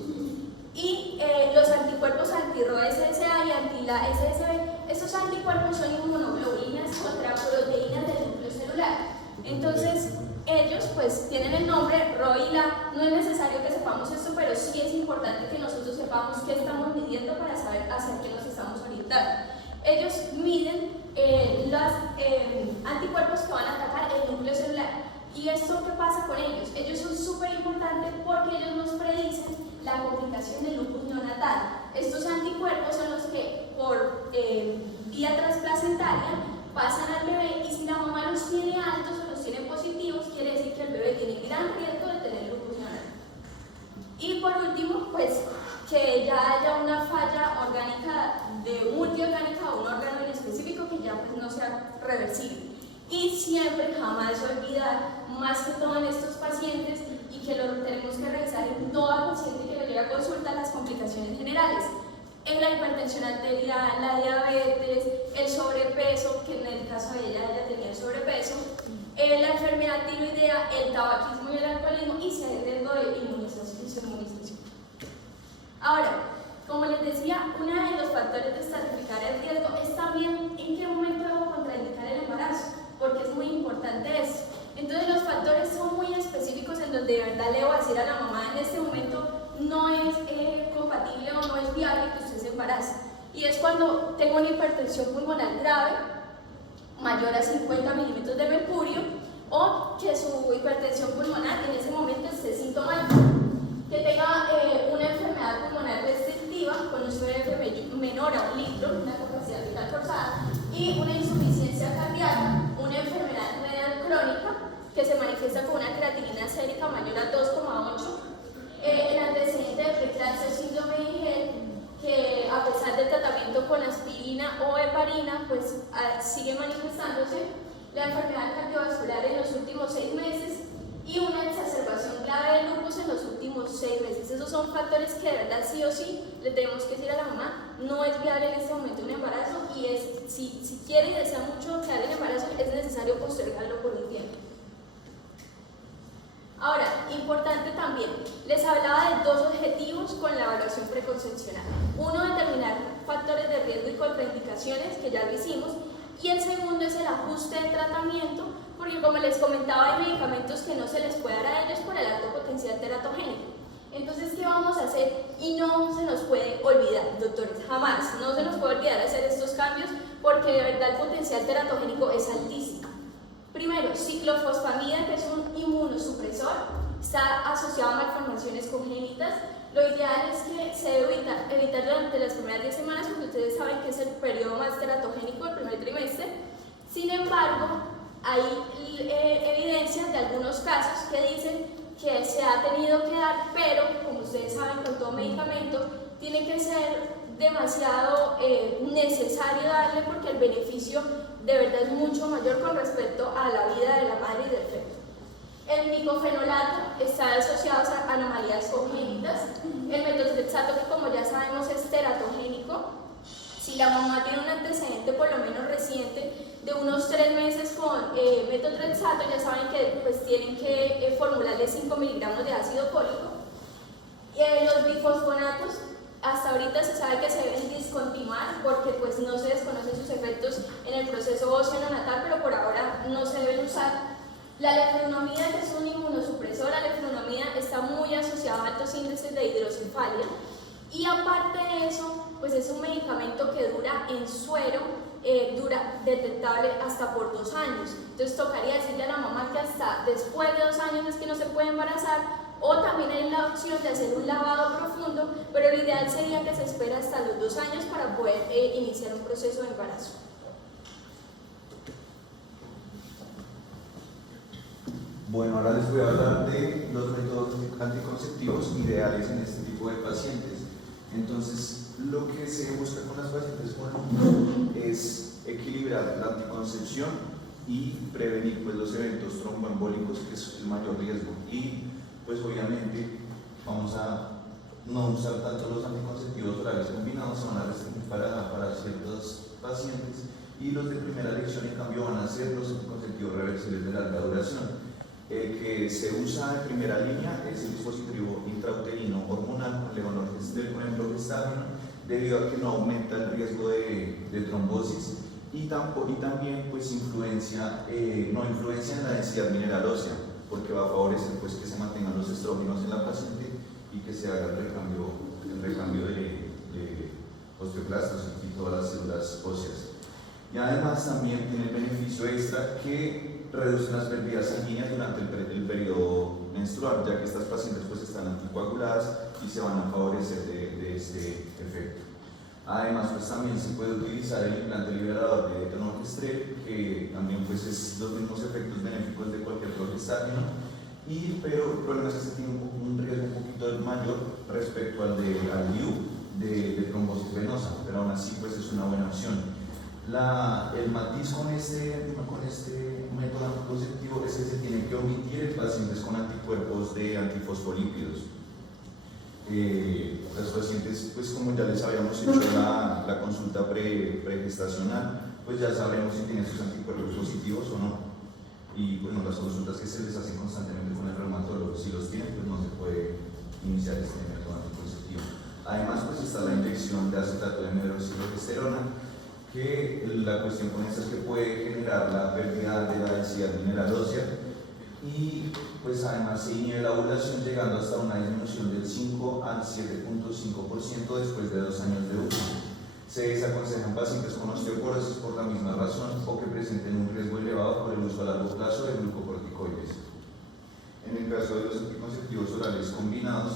Y los anticuerpos anti-ROSSA y anti-LA-SSB, estos anticuerpos son inmunoglobulinas contra proteínas del núcleo celular. Entonces, ellos pues tienen el nombre RO y LA. No es necesario que sepamos esto, pero sí es importante que nosotros sepamos qué estamos midiendo para saber hacia qué nos estamos orientando. Ellos miden los anticuerpos que van a atacar el núcleo celular. ¿Y esto qué pasa con ellos? Ellos son súper importantes porque ellos nos predicen la complicación del lupus neonatal. Estos anticuerpos son los que por vía transplacentaria pasan al bebé y si la mamá los tiene altos o los tiene positivos, quiere decir que el bebé tiene gran riesgo de tener lupus neonatal. Y por último, pues que ya haya una falla orgánica multiorgánica o un órgano en específico que ya pues no sea reversible. Y siempre, jamás olvidar, más que todo en estos pacientes, y que lo tenemos que revisar en toda paciente que nos llega a consulta, las complicaciones generales. En la hipertensión arterial, la diabetes, el sobrepeso, que en el caso de ella tenía el sobrepeso, la enfermedad tiroidea, el tabaquismo y el alcoholismo, y si hay riesgo de inmunización y inmunización. Ahora, como les decía, uno de los embarazo. Y es cuando tengo una hipertensión pulmonar grave, mayor a 50 milímetros de mercurio, o que su hipertensión pulmonar en ese momento esté sintomática, que tenga una enfermedad pulmonar restrictiva con un CVF menor a 1 litro, una capacidad vital forzada, y una insuficiencia cardíaca, una enfermedad renal crónica que se manifiesta con una creatinina sérica mayor a 2,8, el antecedente de preeclampsia o síndrome de Igel, que a pesar del tratamiento con aspirina o heparina, pues sigue manifestándose, la enfermedad cardiovascular en los últimos 6 meses y una exacerbación grave de lupus en los últimos 6 meses. Esos son factores que de verdad sí o sí le tenemos que decir a la mamá, no es viable en este momento un embarazo y si quiere y desea mucho quedar en embarazo, es necesario postergarlo por un tiempo. Ahora, importante también, les hablaba de 2 objetivos con la evaluación preconcepcional. Uno, determinar factores de riesgo y contraindicaciones, que ya lo hicimos, y el segundo es el ajuste de tratamiento, porque como les comentaba, hay medicamentos que no se les puede dar a ellos por el alto potencial teratogénico. Entonces, ¿qué vamos a hacer? Y no se nos puede olvidar, doctores, jamás, no se nos puede olvidar hacer estos cambios, porque de verdad el potencial teratogénico es altísimo. Primero, ciclofosfamida, que es un inmunosupresor, está asociado a malformaciones congénitas. Lo ideal es que se debe evitar durante las primeras 10 semanas, porque ustedes saben que es el periodo más teratogénico del primer trimestre. Sin embargo, hay evidencias de algunos casos que dicen que se ha tenido que dar, pero como ustedes saben, con todo medicamento, tiene que ser demasiado necesario darle, porque el beneficio de verdad es mucho mayor con respecto a la vida de la madre y del feto. El diclofenolato está asociado a anomalías congénitas. El metotrexato, que como ya sabemos es teratogénico. Si la mamá tiene un antecedente por lo menos reciente de unos 3 meses con metotrexato, ya saben que pues tienen que formularle 5 miligramos de ácido fólico. Los bifosfonatos, hasta ahorita se sabe que se deben discontinuar porque pues no se desconocen sus efectos en el proceso óseo neonatal, pero por ahora no se deben usar. La leflunomida, que es un inmunosupresor, la leflunomida está muy asociada a altos índices de hidrocefalia, y aparte de eso, pues es un medicamento que dura en suero, dura detectable hasta por 2 años. Entonces tocaría decirle a la mamá que hasta después de 2 años es que no se puede embarazar, o también hay la opción de hacer un lavado profundo, pero lo ideal sería que se espere hasta los 2 años para poder iniciar un proceso de embarazo. Bueno, ahora les voy a hablar de los métodos anticonceptivos ideales en este tipo de pacientes. Entonces, lo que se busca con las pacientes con lupus es equilibrar la anticoncepción y prevenir pues, los eventos tromboembólicos, que es el mayor riesgo. Y pues obviamente vamos a no usar tanto los anticonceptivos orales combinados, se van a restringir para ciertos pacientes, y los de primera elección en cambio van a ser los anticonceptivos reversibles de larga duración. El que se usa de primera línea es el dispositivo intrauterino hormonal con levonorgestrel con emprogestamina, debido a que no aumenta el riesgo de trombosis y también pues no influencia en la densidad mineral ósea, porque va a favorecer pues, que se mantengan los estrógenos en la paciente y que se haga el recambio de osteoclastos y todas las células óseas. Y además también tiene el beneficio extra que reducen las pérdidas sanguíneas durante el periodo menstrual, ya que estas pacientes pues, están anticoaguladas y se van a favorecer de este efecto. Además, pues también se puede utilizar el implante liberador de levonorgestrel, que también pues, es los mismos efectos benéficos de cualquier progestágeno, pero el problema es que se tiene un riesgo un poquito mayor respecto al DIU de trombosis venosa, pero aún así pues, es una buena opción. El matiz con este método anticonceptivo es que se tiene que omitir en pacientes con anticuerpos de antifosfolípidos. Las pacientes, pues como ya les habíamos hecho la consulta pregestacional, pues ya sabremos si tienen sus anticuerpos positivos o no. Y bueno, las consultas que se les hacen constantemente con el reumatólogo, si los tienen, pues no se puede iniciar este método anticonceptivo. Además, pues está la inyección de acetato de medroxyprogesterona, que la cuestión con esta es que puede generar la pérdida de la densidad mineral ósea y pues además se inhibe la ovulación llegando hasta una disminución del 5 al 7.5% después de 2 años de uso. Se desaconsejan pacientes con osteoporosis por la misma razón o que presenten un riesgo elevado por el uso a largo plazo de glucocorticoides. En el caso de los anticonceptivos orales combinados,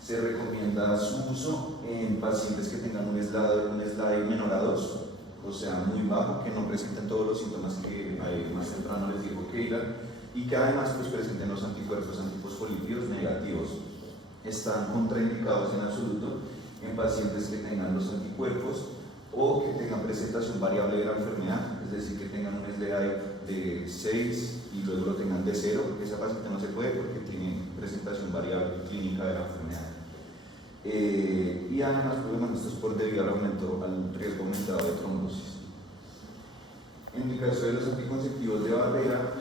se recomienda su uso en pacientes que tengan un SLAI menor a 2, o sea, muy bajo, que no presenten todos los síntomas que más temprano les dijo Keila, y que además pues, presenten los anticuerpos antifosfolípidos negativos. Están contraindicados en absoluto en pacientes que tengan los anticuerpos o que tengan presentación variable de la enfermedad, es decir, que tengan un SLAI de 6 y luego lo tengan de 0, esa paciente no se puede porque tiene presentación variable clínica de la enfermedad. Y además, pues, bueno, esto es por debido al riesgo aumentado de trombosis. En el caso de los anticonceptivos de barrera,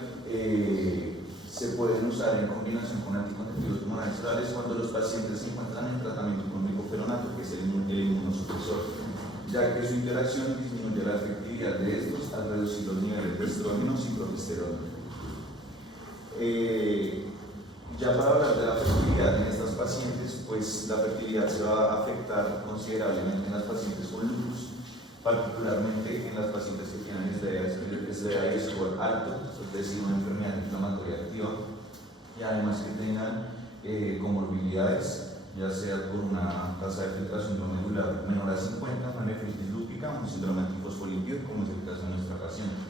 se pueden usar en combinación con anticonceptivos hormonales orales cuando los pacientes se encuentran en tratamiento con micofenonato, que es el inmunosupresor, ya que su interacción disminuye la efectividad de estos al reducir los niveles de estrógenos y progesterona. Ya para hablar de la fertilidad en estas pacientes, pues la fertilidad se va a afectar considerablemente en las pacientes con lupus, particularmente en las pacientes que tienen SLA score alto, es decir, una enfermedad inflamatoria activa, y además que tengan comorbilidades, ya sea por una tasa de filtración glomerular menor a 50, una nefritis lúpica, un síndrome antifosfolípido, como es el caso de nuestra paciente.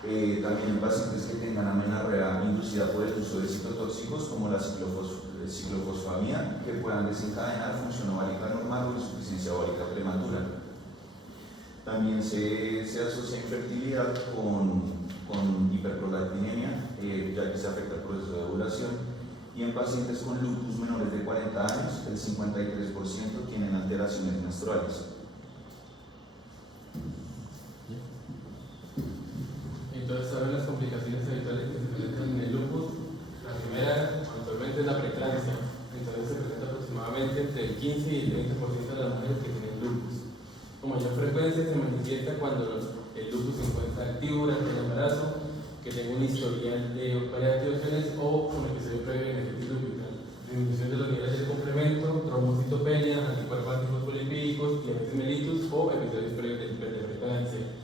También en pacientes que tengan amenorrea inducida por el uso de citotóxicos como la ciclofosfamida, que puedan desencadenar función ovárica normal o insuficiencia ovárica prematura. También se asocia infertilidad con hiperprolactinemia, ya que se afecta el proceso de ovulación, y en pacientes con lupus menores de 40 años, el 53% tienen alteraciones menstruales. Entonces, ¿saben las complicaciones habituales que se presentan en el lupus? La primera, actualmente, es la preeclampsia. Entonces, se presenta aproximadamente entre el 15 y el 30% de las mujeres que tienen lupus. Con mayor frecuencia se manifiesta cuando el lupus se encuentra activo durante el embarazo, que tenga un historial de variaciones o un episodio previo de nefritis lúpica, disminución de los niveles de complemento, trombocitopenia, anticuerpos antifosfolípicos, diabetes mellitus o episodios previos de hiperpreeclampsia.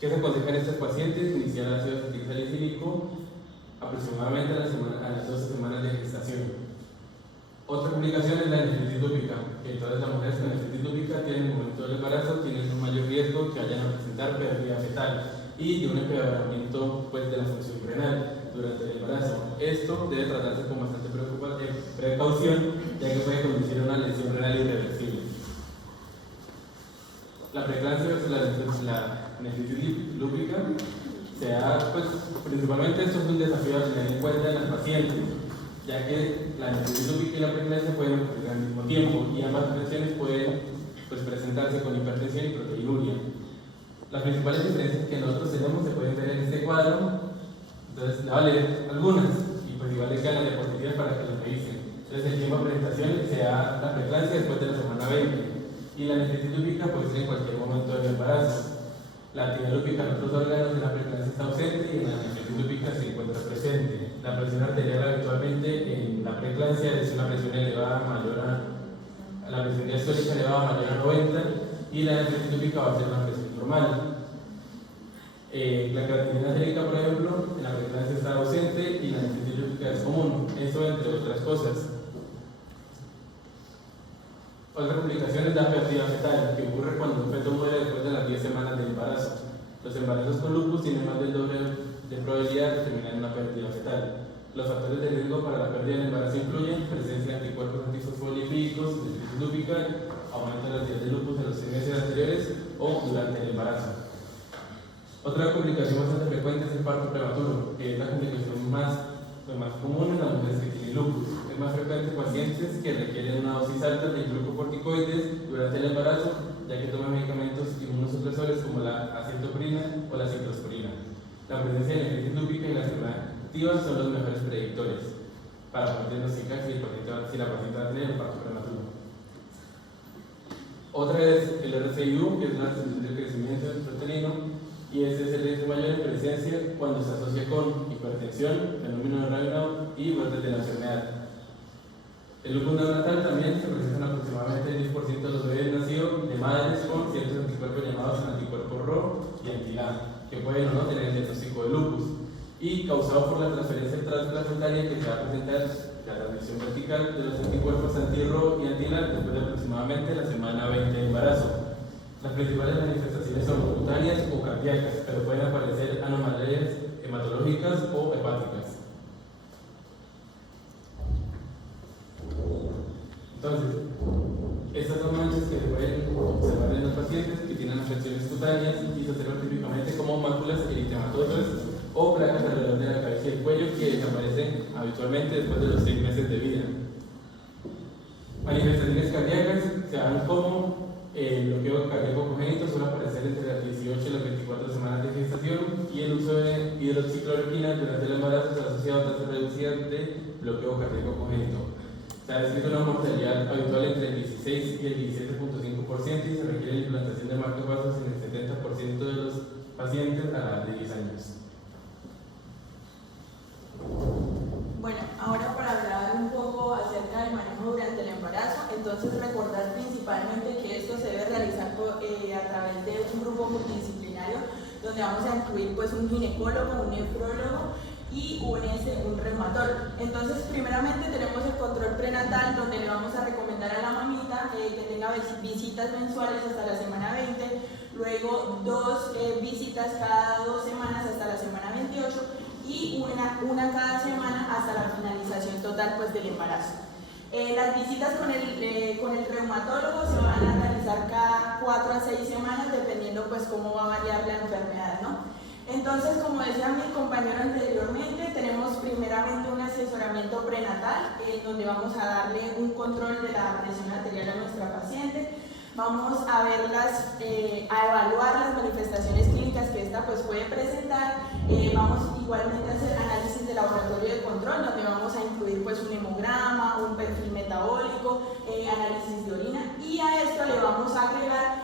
¿Qué se aconseja en estos pacientes? Iniciar ácido acetil salicílico aproximadamente a las 12 semanas de gestación. Otra complicación es la nefritis lúpica, que todas las mujeres con nefritis lúpica tienen en el momento del embarazo tienen un mayor riesgo que vayan a presentar pérdida fetal y de un empeoramiento pues, de la función renal durante el embarazo. Esto debe tratarse con bastante precaución, ya que puede conducir a una lesión renal irreversible. La preeclampsia versus la nefritis lúpica se da, pues, principalmente esto es un desafío a tener en cuenta en las pacientes, ya que la nefritis lúpica y la preeclampsia pueden ocurrir al mismo tiempo y ambas afecciones pueden pues, presentarse con hipertensión y proteinuria. Las principales diferencias que nosotros tenemos se pueden ver en este cuadro, entonces le voy a leer algunas y pues igual les quedan las diapositivas para que lo revisen. Entonces el tiempo de presentación se da la preeclampsia después de la semana 20 y la nefritis lúpica puede ser en cualquier momento del embarazo. La actividad lúpica en otros órganos de la preeclampsia está ausente y en la nefritis lúpica se encuentra presente. La presión arterial habitualmente en la preeclampsia es una presión elevada mayor a la presión diastólica elevada mayor a 90 y la nefritis lúpica va a ser una presión normal. La creatinina sérica, por ejemplo, en la preeclampsia está ausente y la nefritis lúpica es común. Eso entre otras cosas. Otra complicación es la pérdida fetal, que ocurre cuando un feto muere después de las 10 semanas de embarazo. Los embarazos con lupus tienen más del doble de probabilidad de terminar en una pérdida fetal. Los factores de riesgo para la pérdida del embarazo incluyen presencia de anticuerpos antifosfolípicos, nefritis lúpica, aumento de los días de lupus en los 6 meses anteriores o durante el embarazo. Otra complicación bastante frecuente es el parto prematuro, que es la complicación más común en las mujeres que tienen lupus. Es más frecuente en pacientes que requieren una dosis alta de glucocorticoides durante el embarazo, ya que toman medicamentos inmunosupresores como la acetoprina o la ciclosporina. La presencia de nefritis lúpica y la enfermedad activa son los mejores predictores para poder diagnosticar si la paciente va a tener un parto prematuro. Otra es el RCIU, que es la restricción del crecimiento del proteíno, y ese es el riesgo mayor en presencia cuando se asocia con hipertensión, fenómeno de Raynaud y brotes de la enfermedad. El lupus neonatal también se presentan aproximadamente el 10% de los bebés nacidos de madres con ciertos anticuerpos llamados anticuerpos RO y anti-LAM, que pueden o no tener el diagnóstico de lupus, y causado por la transferencia transplacentaria que se va a presentar la transmisión vertical de los anticuerpos anti-RO y anti-LAM después de aproximadamente la semana 20 de embarazo. Las principales manifestaciones son cutáneas o cardíacas, pero pueden aparecer anomalías hematológicas o hepáticas. Entonces, estas son manchas que se pueden observar en los pacientes que tienen afecciones cutáneas y se observan típicamente como máculas eritematosas o placas alrededor de la cabeza y el cuello que desaparecen habitualmente después de los 6 meses de vida. Manifestaciones cardíacas se dan como el bloqueo cardíaco congénito suele aparecer entre las 18 y las 24 semanas de gestación, y el uso de hidroxicloroquina durante el embarazo está asociado a tasas reducidas de bloqueo cardíaco congénito. Se ha descrito una mortalidad habitual entre el 16 y el 17.5% y se requiere la implantación de marcapasos en el 70% de los pacientes a la edad de 10 años. Bueno, ahora para hablar un poco acerca del manejo durante el embarazo, entonces recordar principalmente que esto se debe realizar a través de un grupo multidisciplinario donde vamos a incluir pues un ginecólogo, un nefrólogo y un reumatólogo. Entonces primeramente tenemos el control prenatal, donde le vamos a recomendar a la mamita que tenga visitas mensuales hasta la semana 20, luego 2 visitas cada 2 semanas hasta la semana 28 y una cada semana hasta la finalización total pues del embarazo. Las visitas con el reumatólogo se van a realizar cada 4 a 6 semanas dependiendo pues cómo va a variar la enfermedad, ¿no? Entonces, como decía mi compañero anteriormente, tenemos primeramente un asesoramiento prenatal donde vamos a darle un control de la presión arterial a nuestra paciente. Vamos a a evaluar las manifestaciones clínicas que esta pues puede presentar. Vamos igualmente a hacer análisis de laboratorio de control, donde vamos a incluir pues un hemograma, un perfil metabólico, análisis de orina, y a esto le vamos a agregar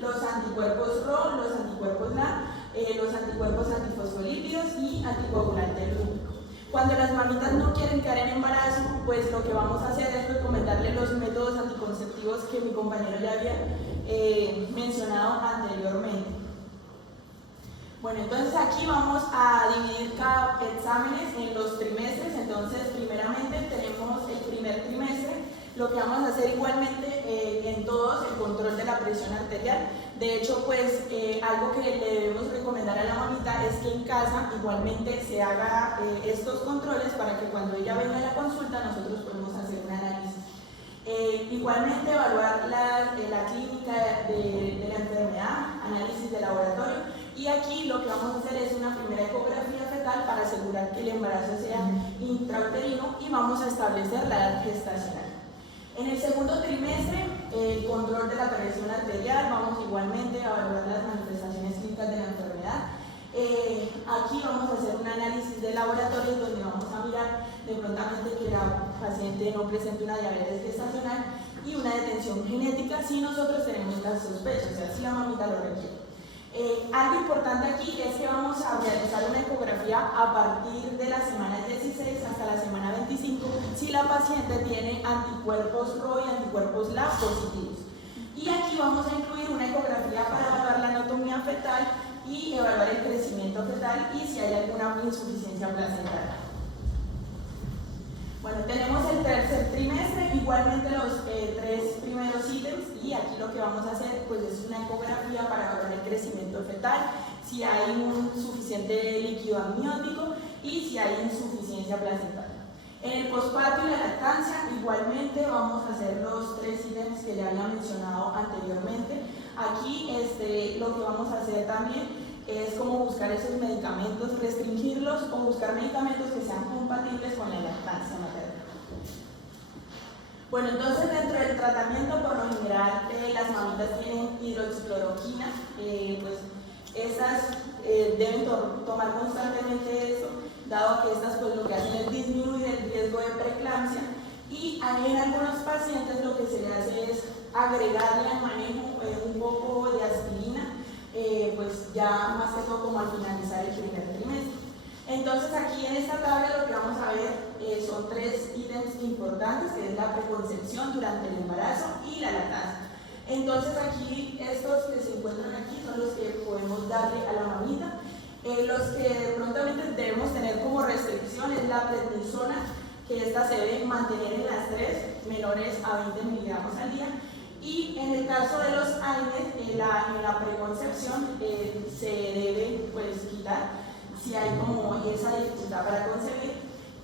los anticuerpos RO, los anticuerpos LAM, los anticuerpos antifosfolípidos y anticoagulante lúpico. Cuando las mamitas no quieren quedar en embarazo, pues lo que vamos a hacer es recomendarle los métodos anticonceptivos que mi compañero ya había mencionado anteriormente. Bueno, entonces aquí vamos a dividir cada exámenes en los trimestres. Entonces, primeramente tenemos el primer trimestre. Lo que vamos a hacer igualmente en todos, el control de la presión arterial. De hecho, pues algo que le debemos recomendar a la mamita es que en casa igualmente se haga estos controles para que cuando ella venga a la consulta nosotros podemos hacer un análisis. Igualmente evaluar la clínica de la enfermedad, análisis de laboratorio, y aquí lo que vamos a hacer es una primera ecografía fetal para asegurar que el embarazo sea intrauterino y vamos a establecer la edad gestacional. En el segundo trimestre, el control de la presión arterial, vamos igualmente a evaluar las manifestaciones clínicas de la enfermedad. Aquí vamos a hacer un análisis de laboratorio donde vamos a mirar de prontamente que la paciente no presente una diabetes gestacional y una detención genética si nosotros tenemos la sospecha, o sea, si la mamita lo requiere. Algo importante aquí es que vamos a realizar una ecografía a partir de la semana 16 hasta la semana 25 si la paciente tiene anticuerpos RO y anticuerpos LAM positivos. Y aquí vamos a incluir una ecografía para evaluar la anatomía fetal y evaluar el crecimiento fetal y si hay alguna insuficiencia placentaria. Bueno, tenemos el tercer trimestre, igualmente los 3 primeros ítems, y aquí lo que vamos a hacer pues es una ecografía para evaluar el crecimiento fetal, si hay un suficiente líquido amniótico y si hay insuficiencia placentaria. En el posparto y la lactancia, igualmente vamos a hacer los 3 ítems que ya había mencionado anteriormente. Aquí lo que vamos a hacer también es como buscar esos medicamentos, restringirlos o buscar medicamentos que sean compatibles con la lactancia materna. Bueno, entonces dentro del tratamiento por lo general las mamitas tienen hidroxicloroquina, pues estas deben tomar constantemente eso, dado que estas pues lo que hacen es disminuir el riesgo de preeclampsia, y en algunos pacientes lo que se le hace es agregarle al manejo un poco de aspirina, pues ya más que todo como al finalizar el primer trimestre. Entonces aquí en esta tabla lo que vamos a ver son 3 ítems importantes, que es la preconcepción durante el embarazo y la lactancia. Entonces aquí estos que se encuentran aquí son los que podemos darle a la mamita. Los que prontamente debemos tener como restricción es la prednisona, que esta se debe mantener en las 3 menores a 20 miligramos al día. Y en el caso de los AINES, en la preconcepción se debe pues quitar si hay como esa dificultad para concebir.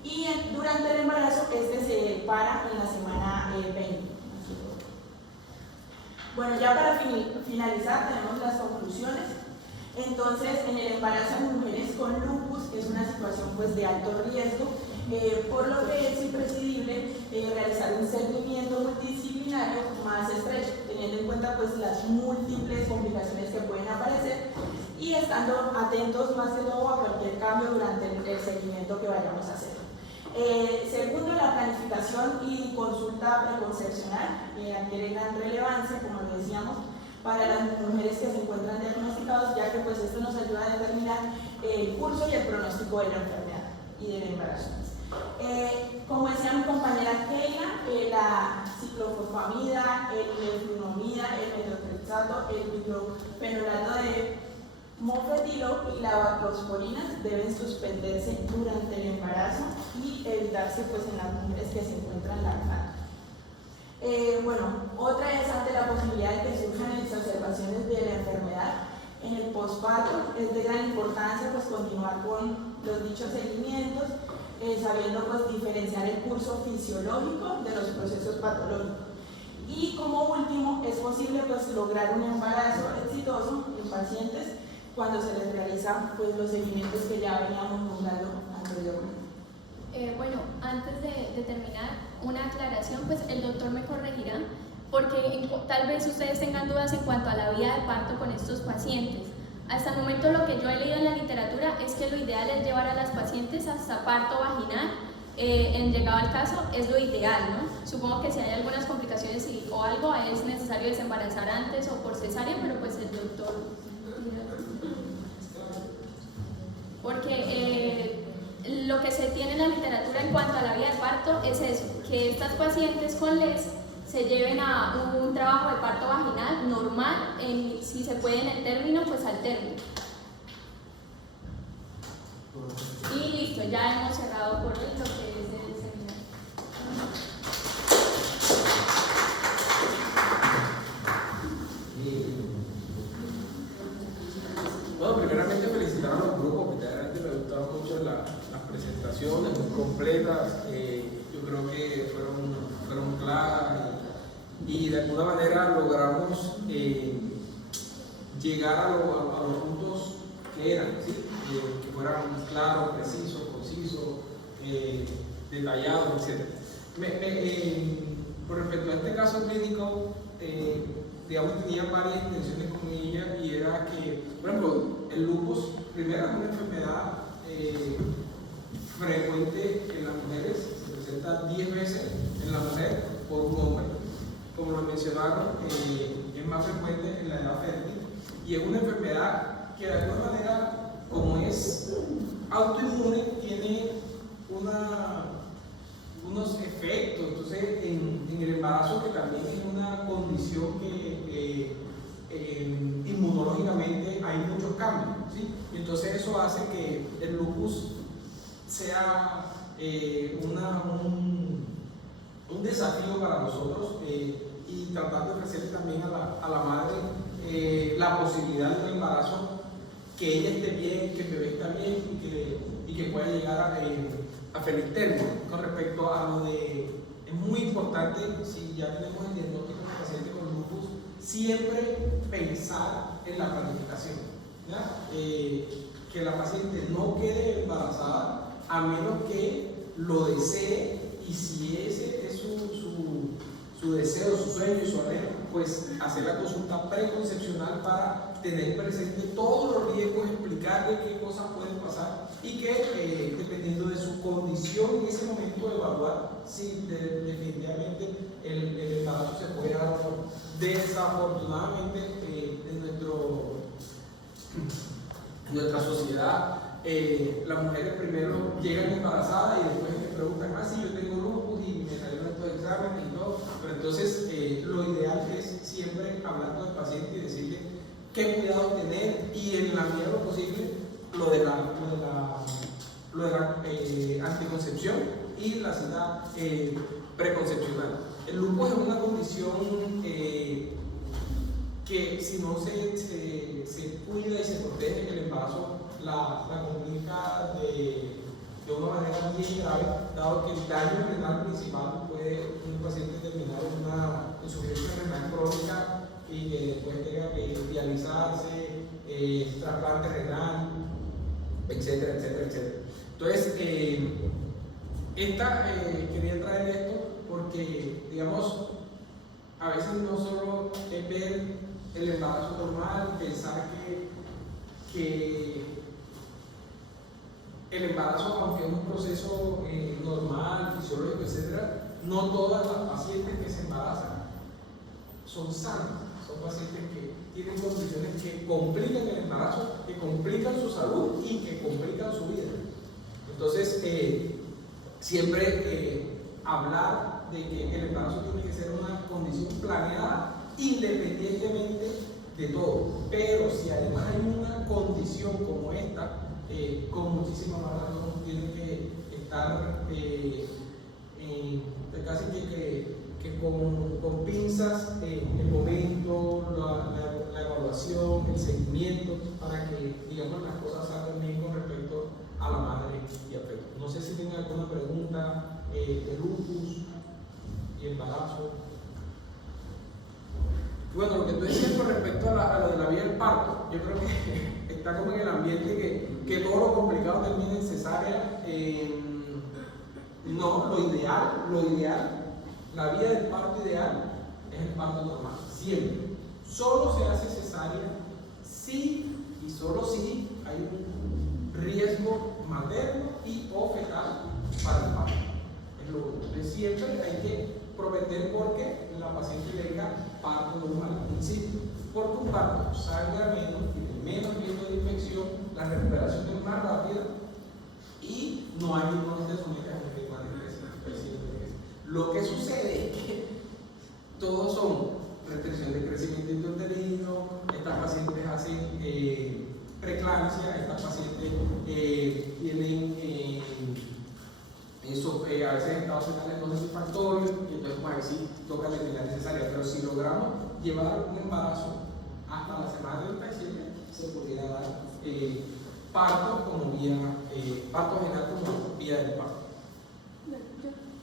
Y durante el embarazo se para en la semana 20. Bueno, ya para finalizar tenemos las conclusiones. Entonces, en el embarazo en mujeres con lupus es una situación pues de alto riesgo, por lo que es imprescindible realizar un seguimiento multidisciplinario más estrecho, teniendo en cuenta pues las múltiples complicaciones que pueden aparecer y estando atentos más que todo a cualquier cambio durante el seguimiento que vayamos a hacer. Segundo, la planificación y consulta preconcepcional adquiere gran relevancia, como lo decíamos, para las mujeres que se encuentran diagnosticadas, ya que pues esto nos ayuda a determinar el curso y el pronóstico de la enfermedad y del embarazo. Como decía mi compañera Keila, la ciclofosfamida, el leflunomida, el metotrexato, el diclofenolato de mofetilo y la baclosporina deben suspenderse durante el embarazo y evitarse pues en las mujeres que se encuentran lactantes. Bueno, otra es ante la posibilidad de que surjan exacerbaciones de la enfermedad en el posparto, es de gran importancia pues continuar con los dichos seguimientos, sabiendo pues diferenciar el curso fisiológico de los procesos patológicos. Y como último, es posible pues lograr un embarazo exitoso en pacientes cuando se les realizan pues los seguimientos que ya veníamos nombrando anteriormente. Bueno, antes de terminar, una aclaración, pues el doctor me corregirá, porque tal vez ustedes tengan dudas en cuanto a la vía de parto con estos pacientes. Hasta el momento lo que yo he leído en la literatura es que lo ideal es llevar a las pacientes hasta parto vaginal, en llegado al caso es lo ideal, ¿no? Supongo que si hay algunas complicaciones o algo es necesario desembarazar antes o por cesárea, pero pues el doctor... Porque lo que se tiene en la literatura en cuanto a la vía de parto es eso, que estas pacientes con LES se lleven a un trabajo de parto vaginal normal, si se puede en el término, pues al término. Y listo, ya hemos cerrado por hoy lo que es el seminario. Bueno, primeramente felicitar a los grupos, que realmente me gustaron mucho las presentaciones, muy completas. Yo creo que fueron claras y de alguna manera logramos llegar a los puntos que eran, ¿sí? Que fueran claros, precisos, concisos, detallados, etc. Por respecto a este caso clínico, digamos, tenía varias intenciones con ella y era que, por ejemplo, el lupus, primero es una enfermedad frecuente en las mujeres, se presenta 10 veces en la mujer por un hombre. Como lo mencionaron, es más frecuente en la edad fértil y es una enfermedad que de alguna manera, como es autoinmune, tiene unos efectos, entonces en el embarazo, que también es una condición que inmunológicamente hay muchos cambios, ¿sí? Y entonces eso hace que el lupus sea un desafío para nosotros, y tratar de ofrecerle también a la madre la posibilidad de un embarazo, que ella esté bien, que el bebé está bien y que pueda llegar a feliz término. Con respecto a lo de, es muy importante, si ya tenemos el diagnóstico de paciente con lupus, siempre pensar en la planificación, ¿ya? Que la paciente no quede embarazada a menos que lo desee, y si ese es su deseo, su sueño y su anhelo, pues hacer la consulta preconcepcional para tener presente todos los riesgos, explicarle qué cosas pueden pasar y que dependiendo de su condición en ese momento evaluar si definitivamente el embarazo se puede dar o no. Desafortunadamente en nuestra sociedad las mujeres primero llegan embarazadas y después me preguntan, sí, yo tengo lupus y me salieron estos exámenes y todo, pero entonces lo ideal es siempre hablar con el paciente y decirle qué cuidado tener y en la medida de lo posible lo de la anticoncepción y la cita preconcepcional. El lupus es una condición que si no se cuida y se protege el embarazo, la complica de una manera bien grave, dado que el daño renal principal puede un paciente terminar en una insuficiencia renal crónica y que después tenga que dializarse, trasplante renal, etcétera, etcétera, etcétera. Entonces, quería traer esto porque, digamos, a veces no solo es ver el embarazo normal, pensar que el embarazo, aunque es un proceso normal, fisiológico, etc., no todas las pacientes que se embarazan son sanas, son pacientes que tienen condiciones que complican el embarazo, que complican su salud y que complican su vida. Entonces, siempre hablar de que el embarazo tiene que ser una condición planeada independientemente de todo, pero si además hay una condición como esta, con muchísima más razón tiene que estar casi que con pinzas el momento, la evaluación, el seguimiento, para que, digamos, las cosas salgan bien con respecto a la madre y al feto. No sé si tienen alguna pregunta de lupus y embarazo. Bueno, lo que tú decías con respecto a lo de la vía del parto, yo creo que está como en el ambiente que todo lo complicado termina en cesárea. No, lo ideal, la vía del parto ideal es el parto normal, siempre. Solo se hace cesárea si y solo si hay un riesgo materno y o fetal para el parto. Es lo único. Siempre hay que prometer porque la paciente tenga parto normal, insisto, porque un parto salga menos, tiene menos riesgo de infección, la recuperación es más rápida y no se somete a un ritmo de crecimiento. Lo que sucede es que todos son restricción de crecimiento intrauterino, estas pacientes hacen preeclampsia, estas pacientes tienen a veces estados fetales no satisfactorios y entonces pues ahí sí toca terminar necesaria, pero si logramos llevar un embarazo hasta la semana 37 se pudiera dar parto como vía, parto vaginal como vía del parto.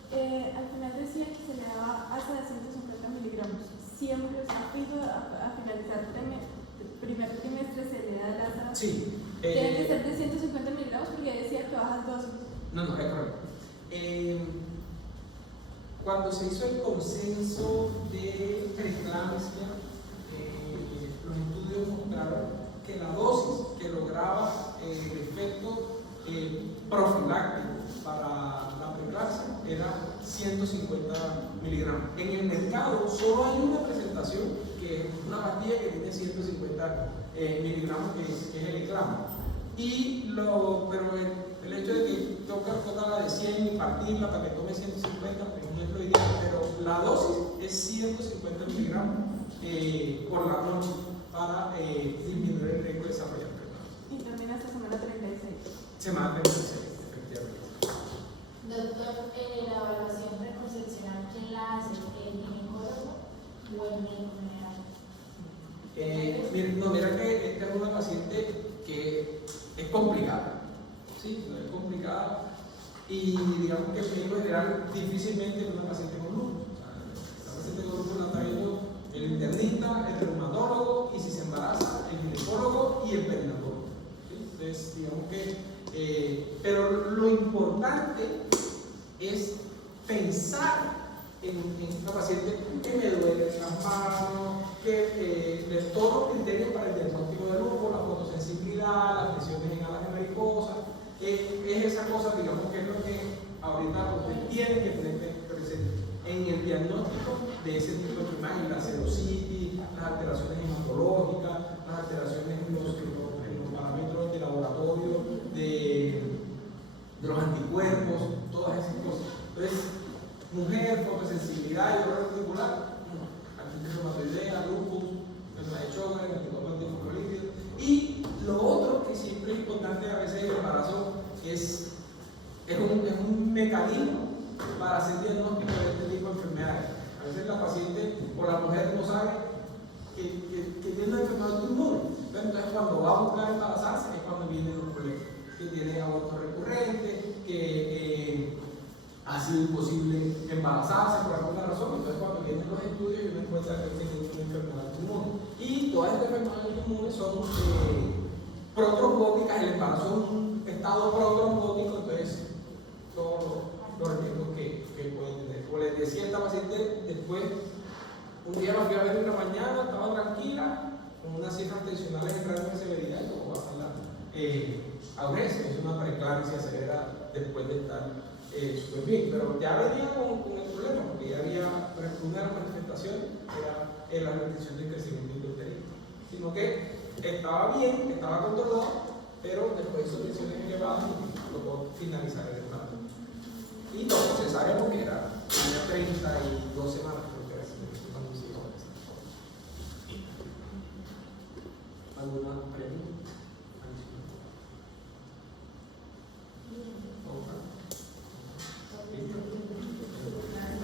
Al final decía que se le daba hasta de 150 miligramos. Siempre, o sea, fijo a finalizar el primer trimestre se le da el asa. Sí. Tiene que ser de 150 miligramos porque decía que bajas dosis. No, es correcto. Cuando se hizo el consenso de preeclampsia, los estudios mostraron que la dosis que lograba el efecto profiláctico para la preeclampsia era 150 miligramos. En el mercado solo hay una presentación que es una pastilla que tiene 150 miligramos, que es el Eclama. Pero el hecho de que toca la de 100 y partirla para que tome 150, pues no es lo ideal, pero la dosis es 150 miligramos por la noche para disminuir el riesgo de desarrollar preeclampsia. Y también hasta semana 36. Semana 36, efectivamente. Doctor, la evaluación preconcepcional, ¿quién la hace? ¿El ginecólogo o el médico general? Mira que esta es una paciente que es complicada, ¿sí? Es complicada y digamos que el médico general difícilmente es una paciente con lupus. La paciente con lupus la está viendo el internista, el reumatólogo y si se embaraza, el ginecólogo y el perinatólogo. ¿Sí? Entonces, digamos que, pero lo importante es pensar en una paciente que me duele las manos, que de todos los criterios para el diagnóstico de lupus, la fotosensibilidad, las lesiones en alas de mariposa, es esa cosa, digamos, que es lo que ahorita usted tiene que tener presente en el diagnóstico de ese tipo de imagen, la serositis, las alteraciones hematológicas, las alteraciones en los parámetros de laboratorio, de especialidad y dolor articular, artritis reumatoidea, lupus, enfermedad de Sjögren, anticuerpos antifosfolípidos. Y lo otro que siempre es importante a veces en el embarazo es un mecanismo para hacer diagnóstico de este tipo de enfermedades. A veces la paciente o la mujer no sabe que tiene una enfermedad autoinmune. Entonces cuando va a buscar embarazarse es cuando vienen los problemas. Que tiene aborto recurrente, que ha sido imposible embarazarse por alguna razón. Entonces cuando vienen los estudios y uno encuentra que tiene una enfermedad autoinmune. Y todas estas enfermedades autoinmunes son protrombóticas. El embarazo es un estado protrombótico, entonces todos los riesgos que pueden tener. Como les decía, esta paciente después, un día la fui a ver en la mañana, estaba tranquila, con unas cifras tensionales en rango de severidad, y luego baja la aurexia, es una preeclampsia severa después de estar súper bien. Pero ya venía con el problema, porque ya había una de las manifestaciones, era la restricción del crecimiento intrauterino. Sino que estaba bien, estaba controlado, pero después de tensiones elevadas, tocó finalizar el embarazo. Y todo cesárea porque tenía 32 semanas, creo que era así, cuando se hizo. ¿Alguna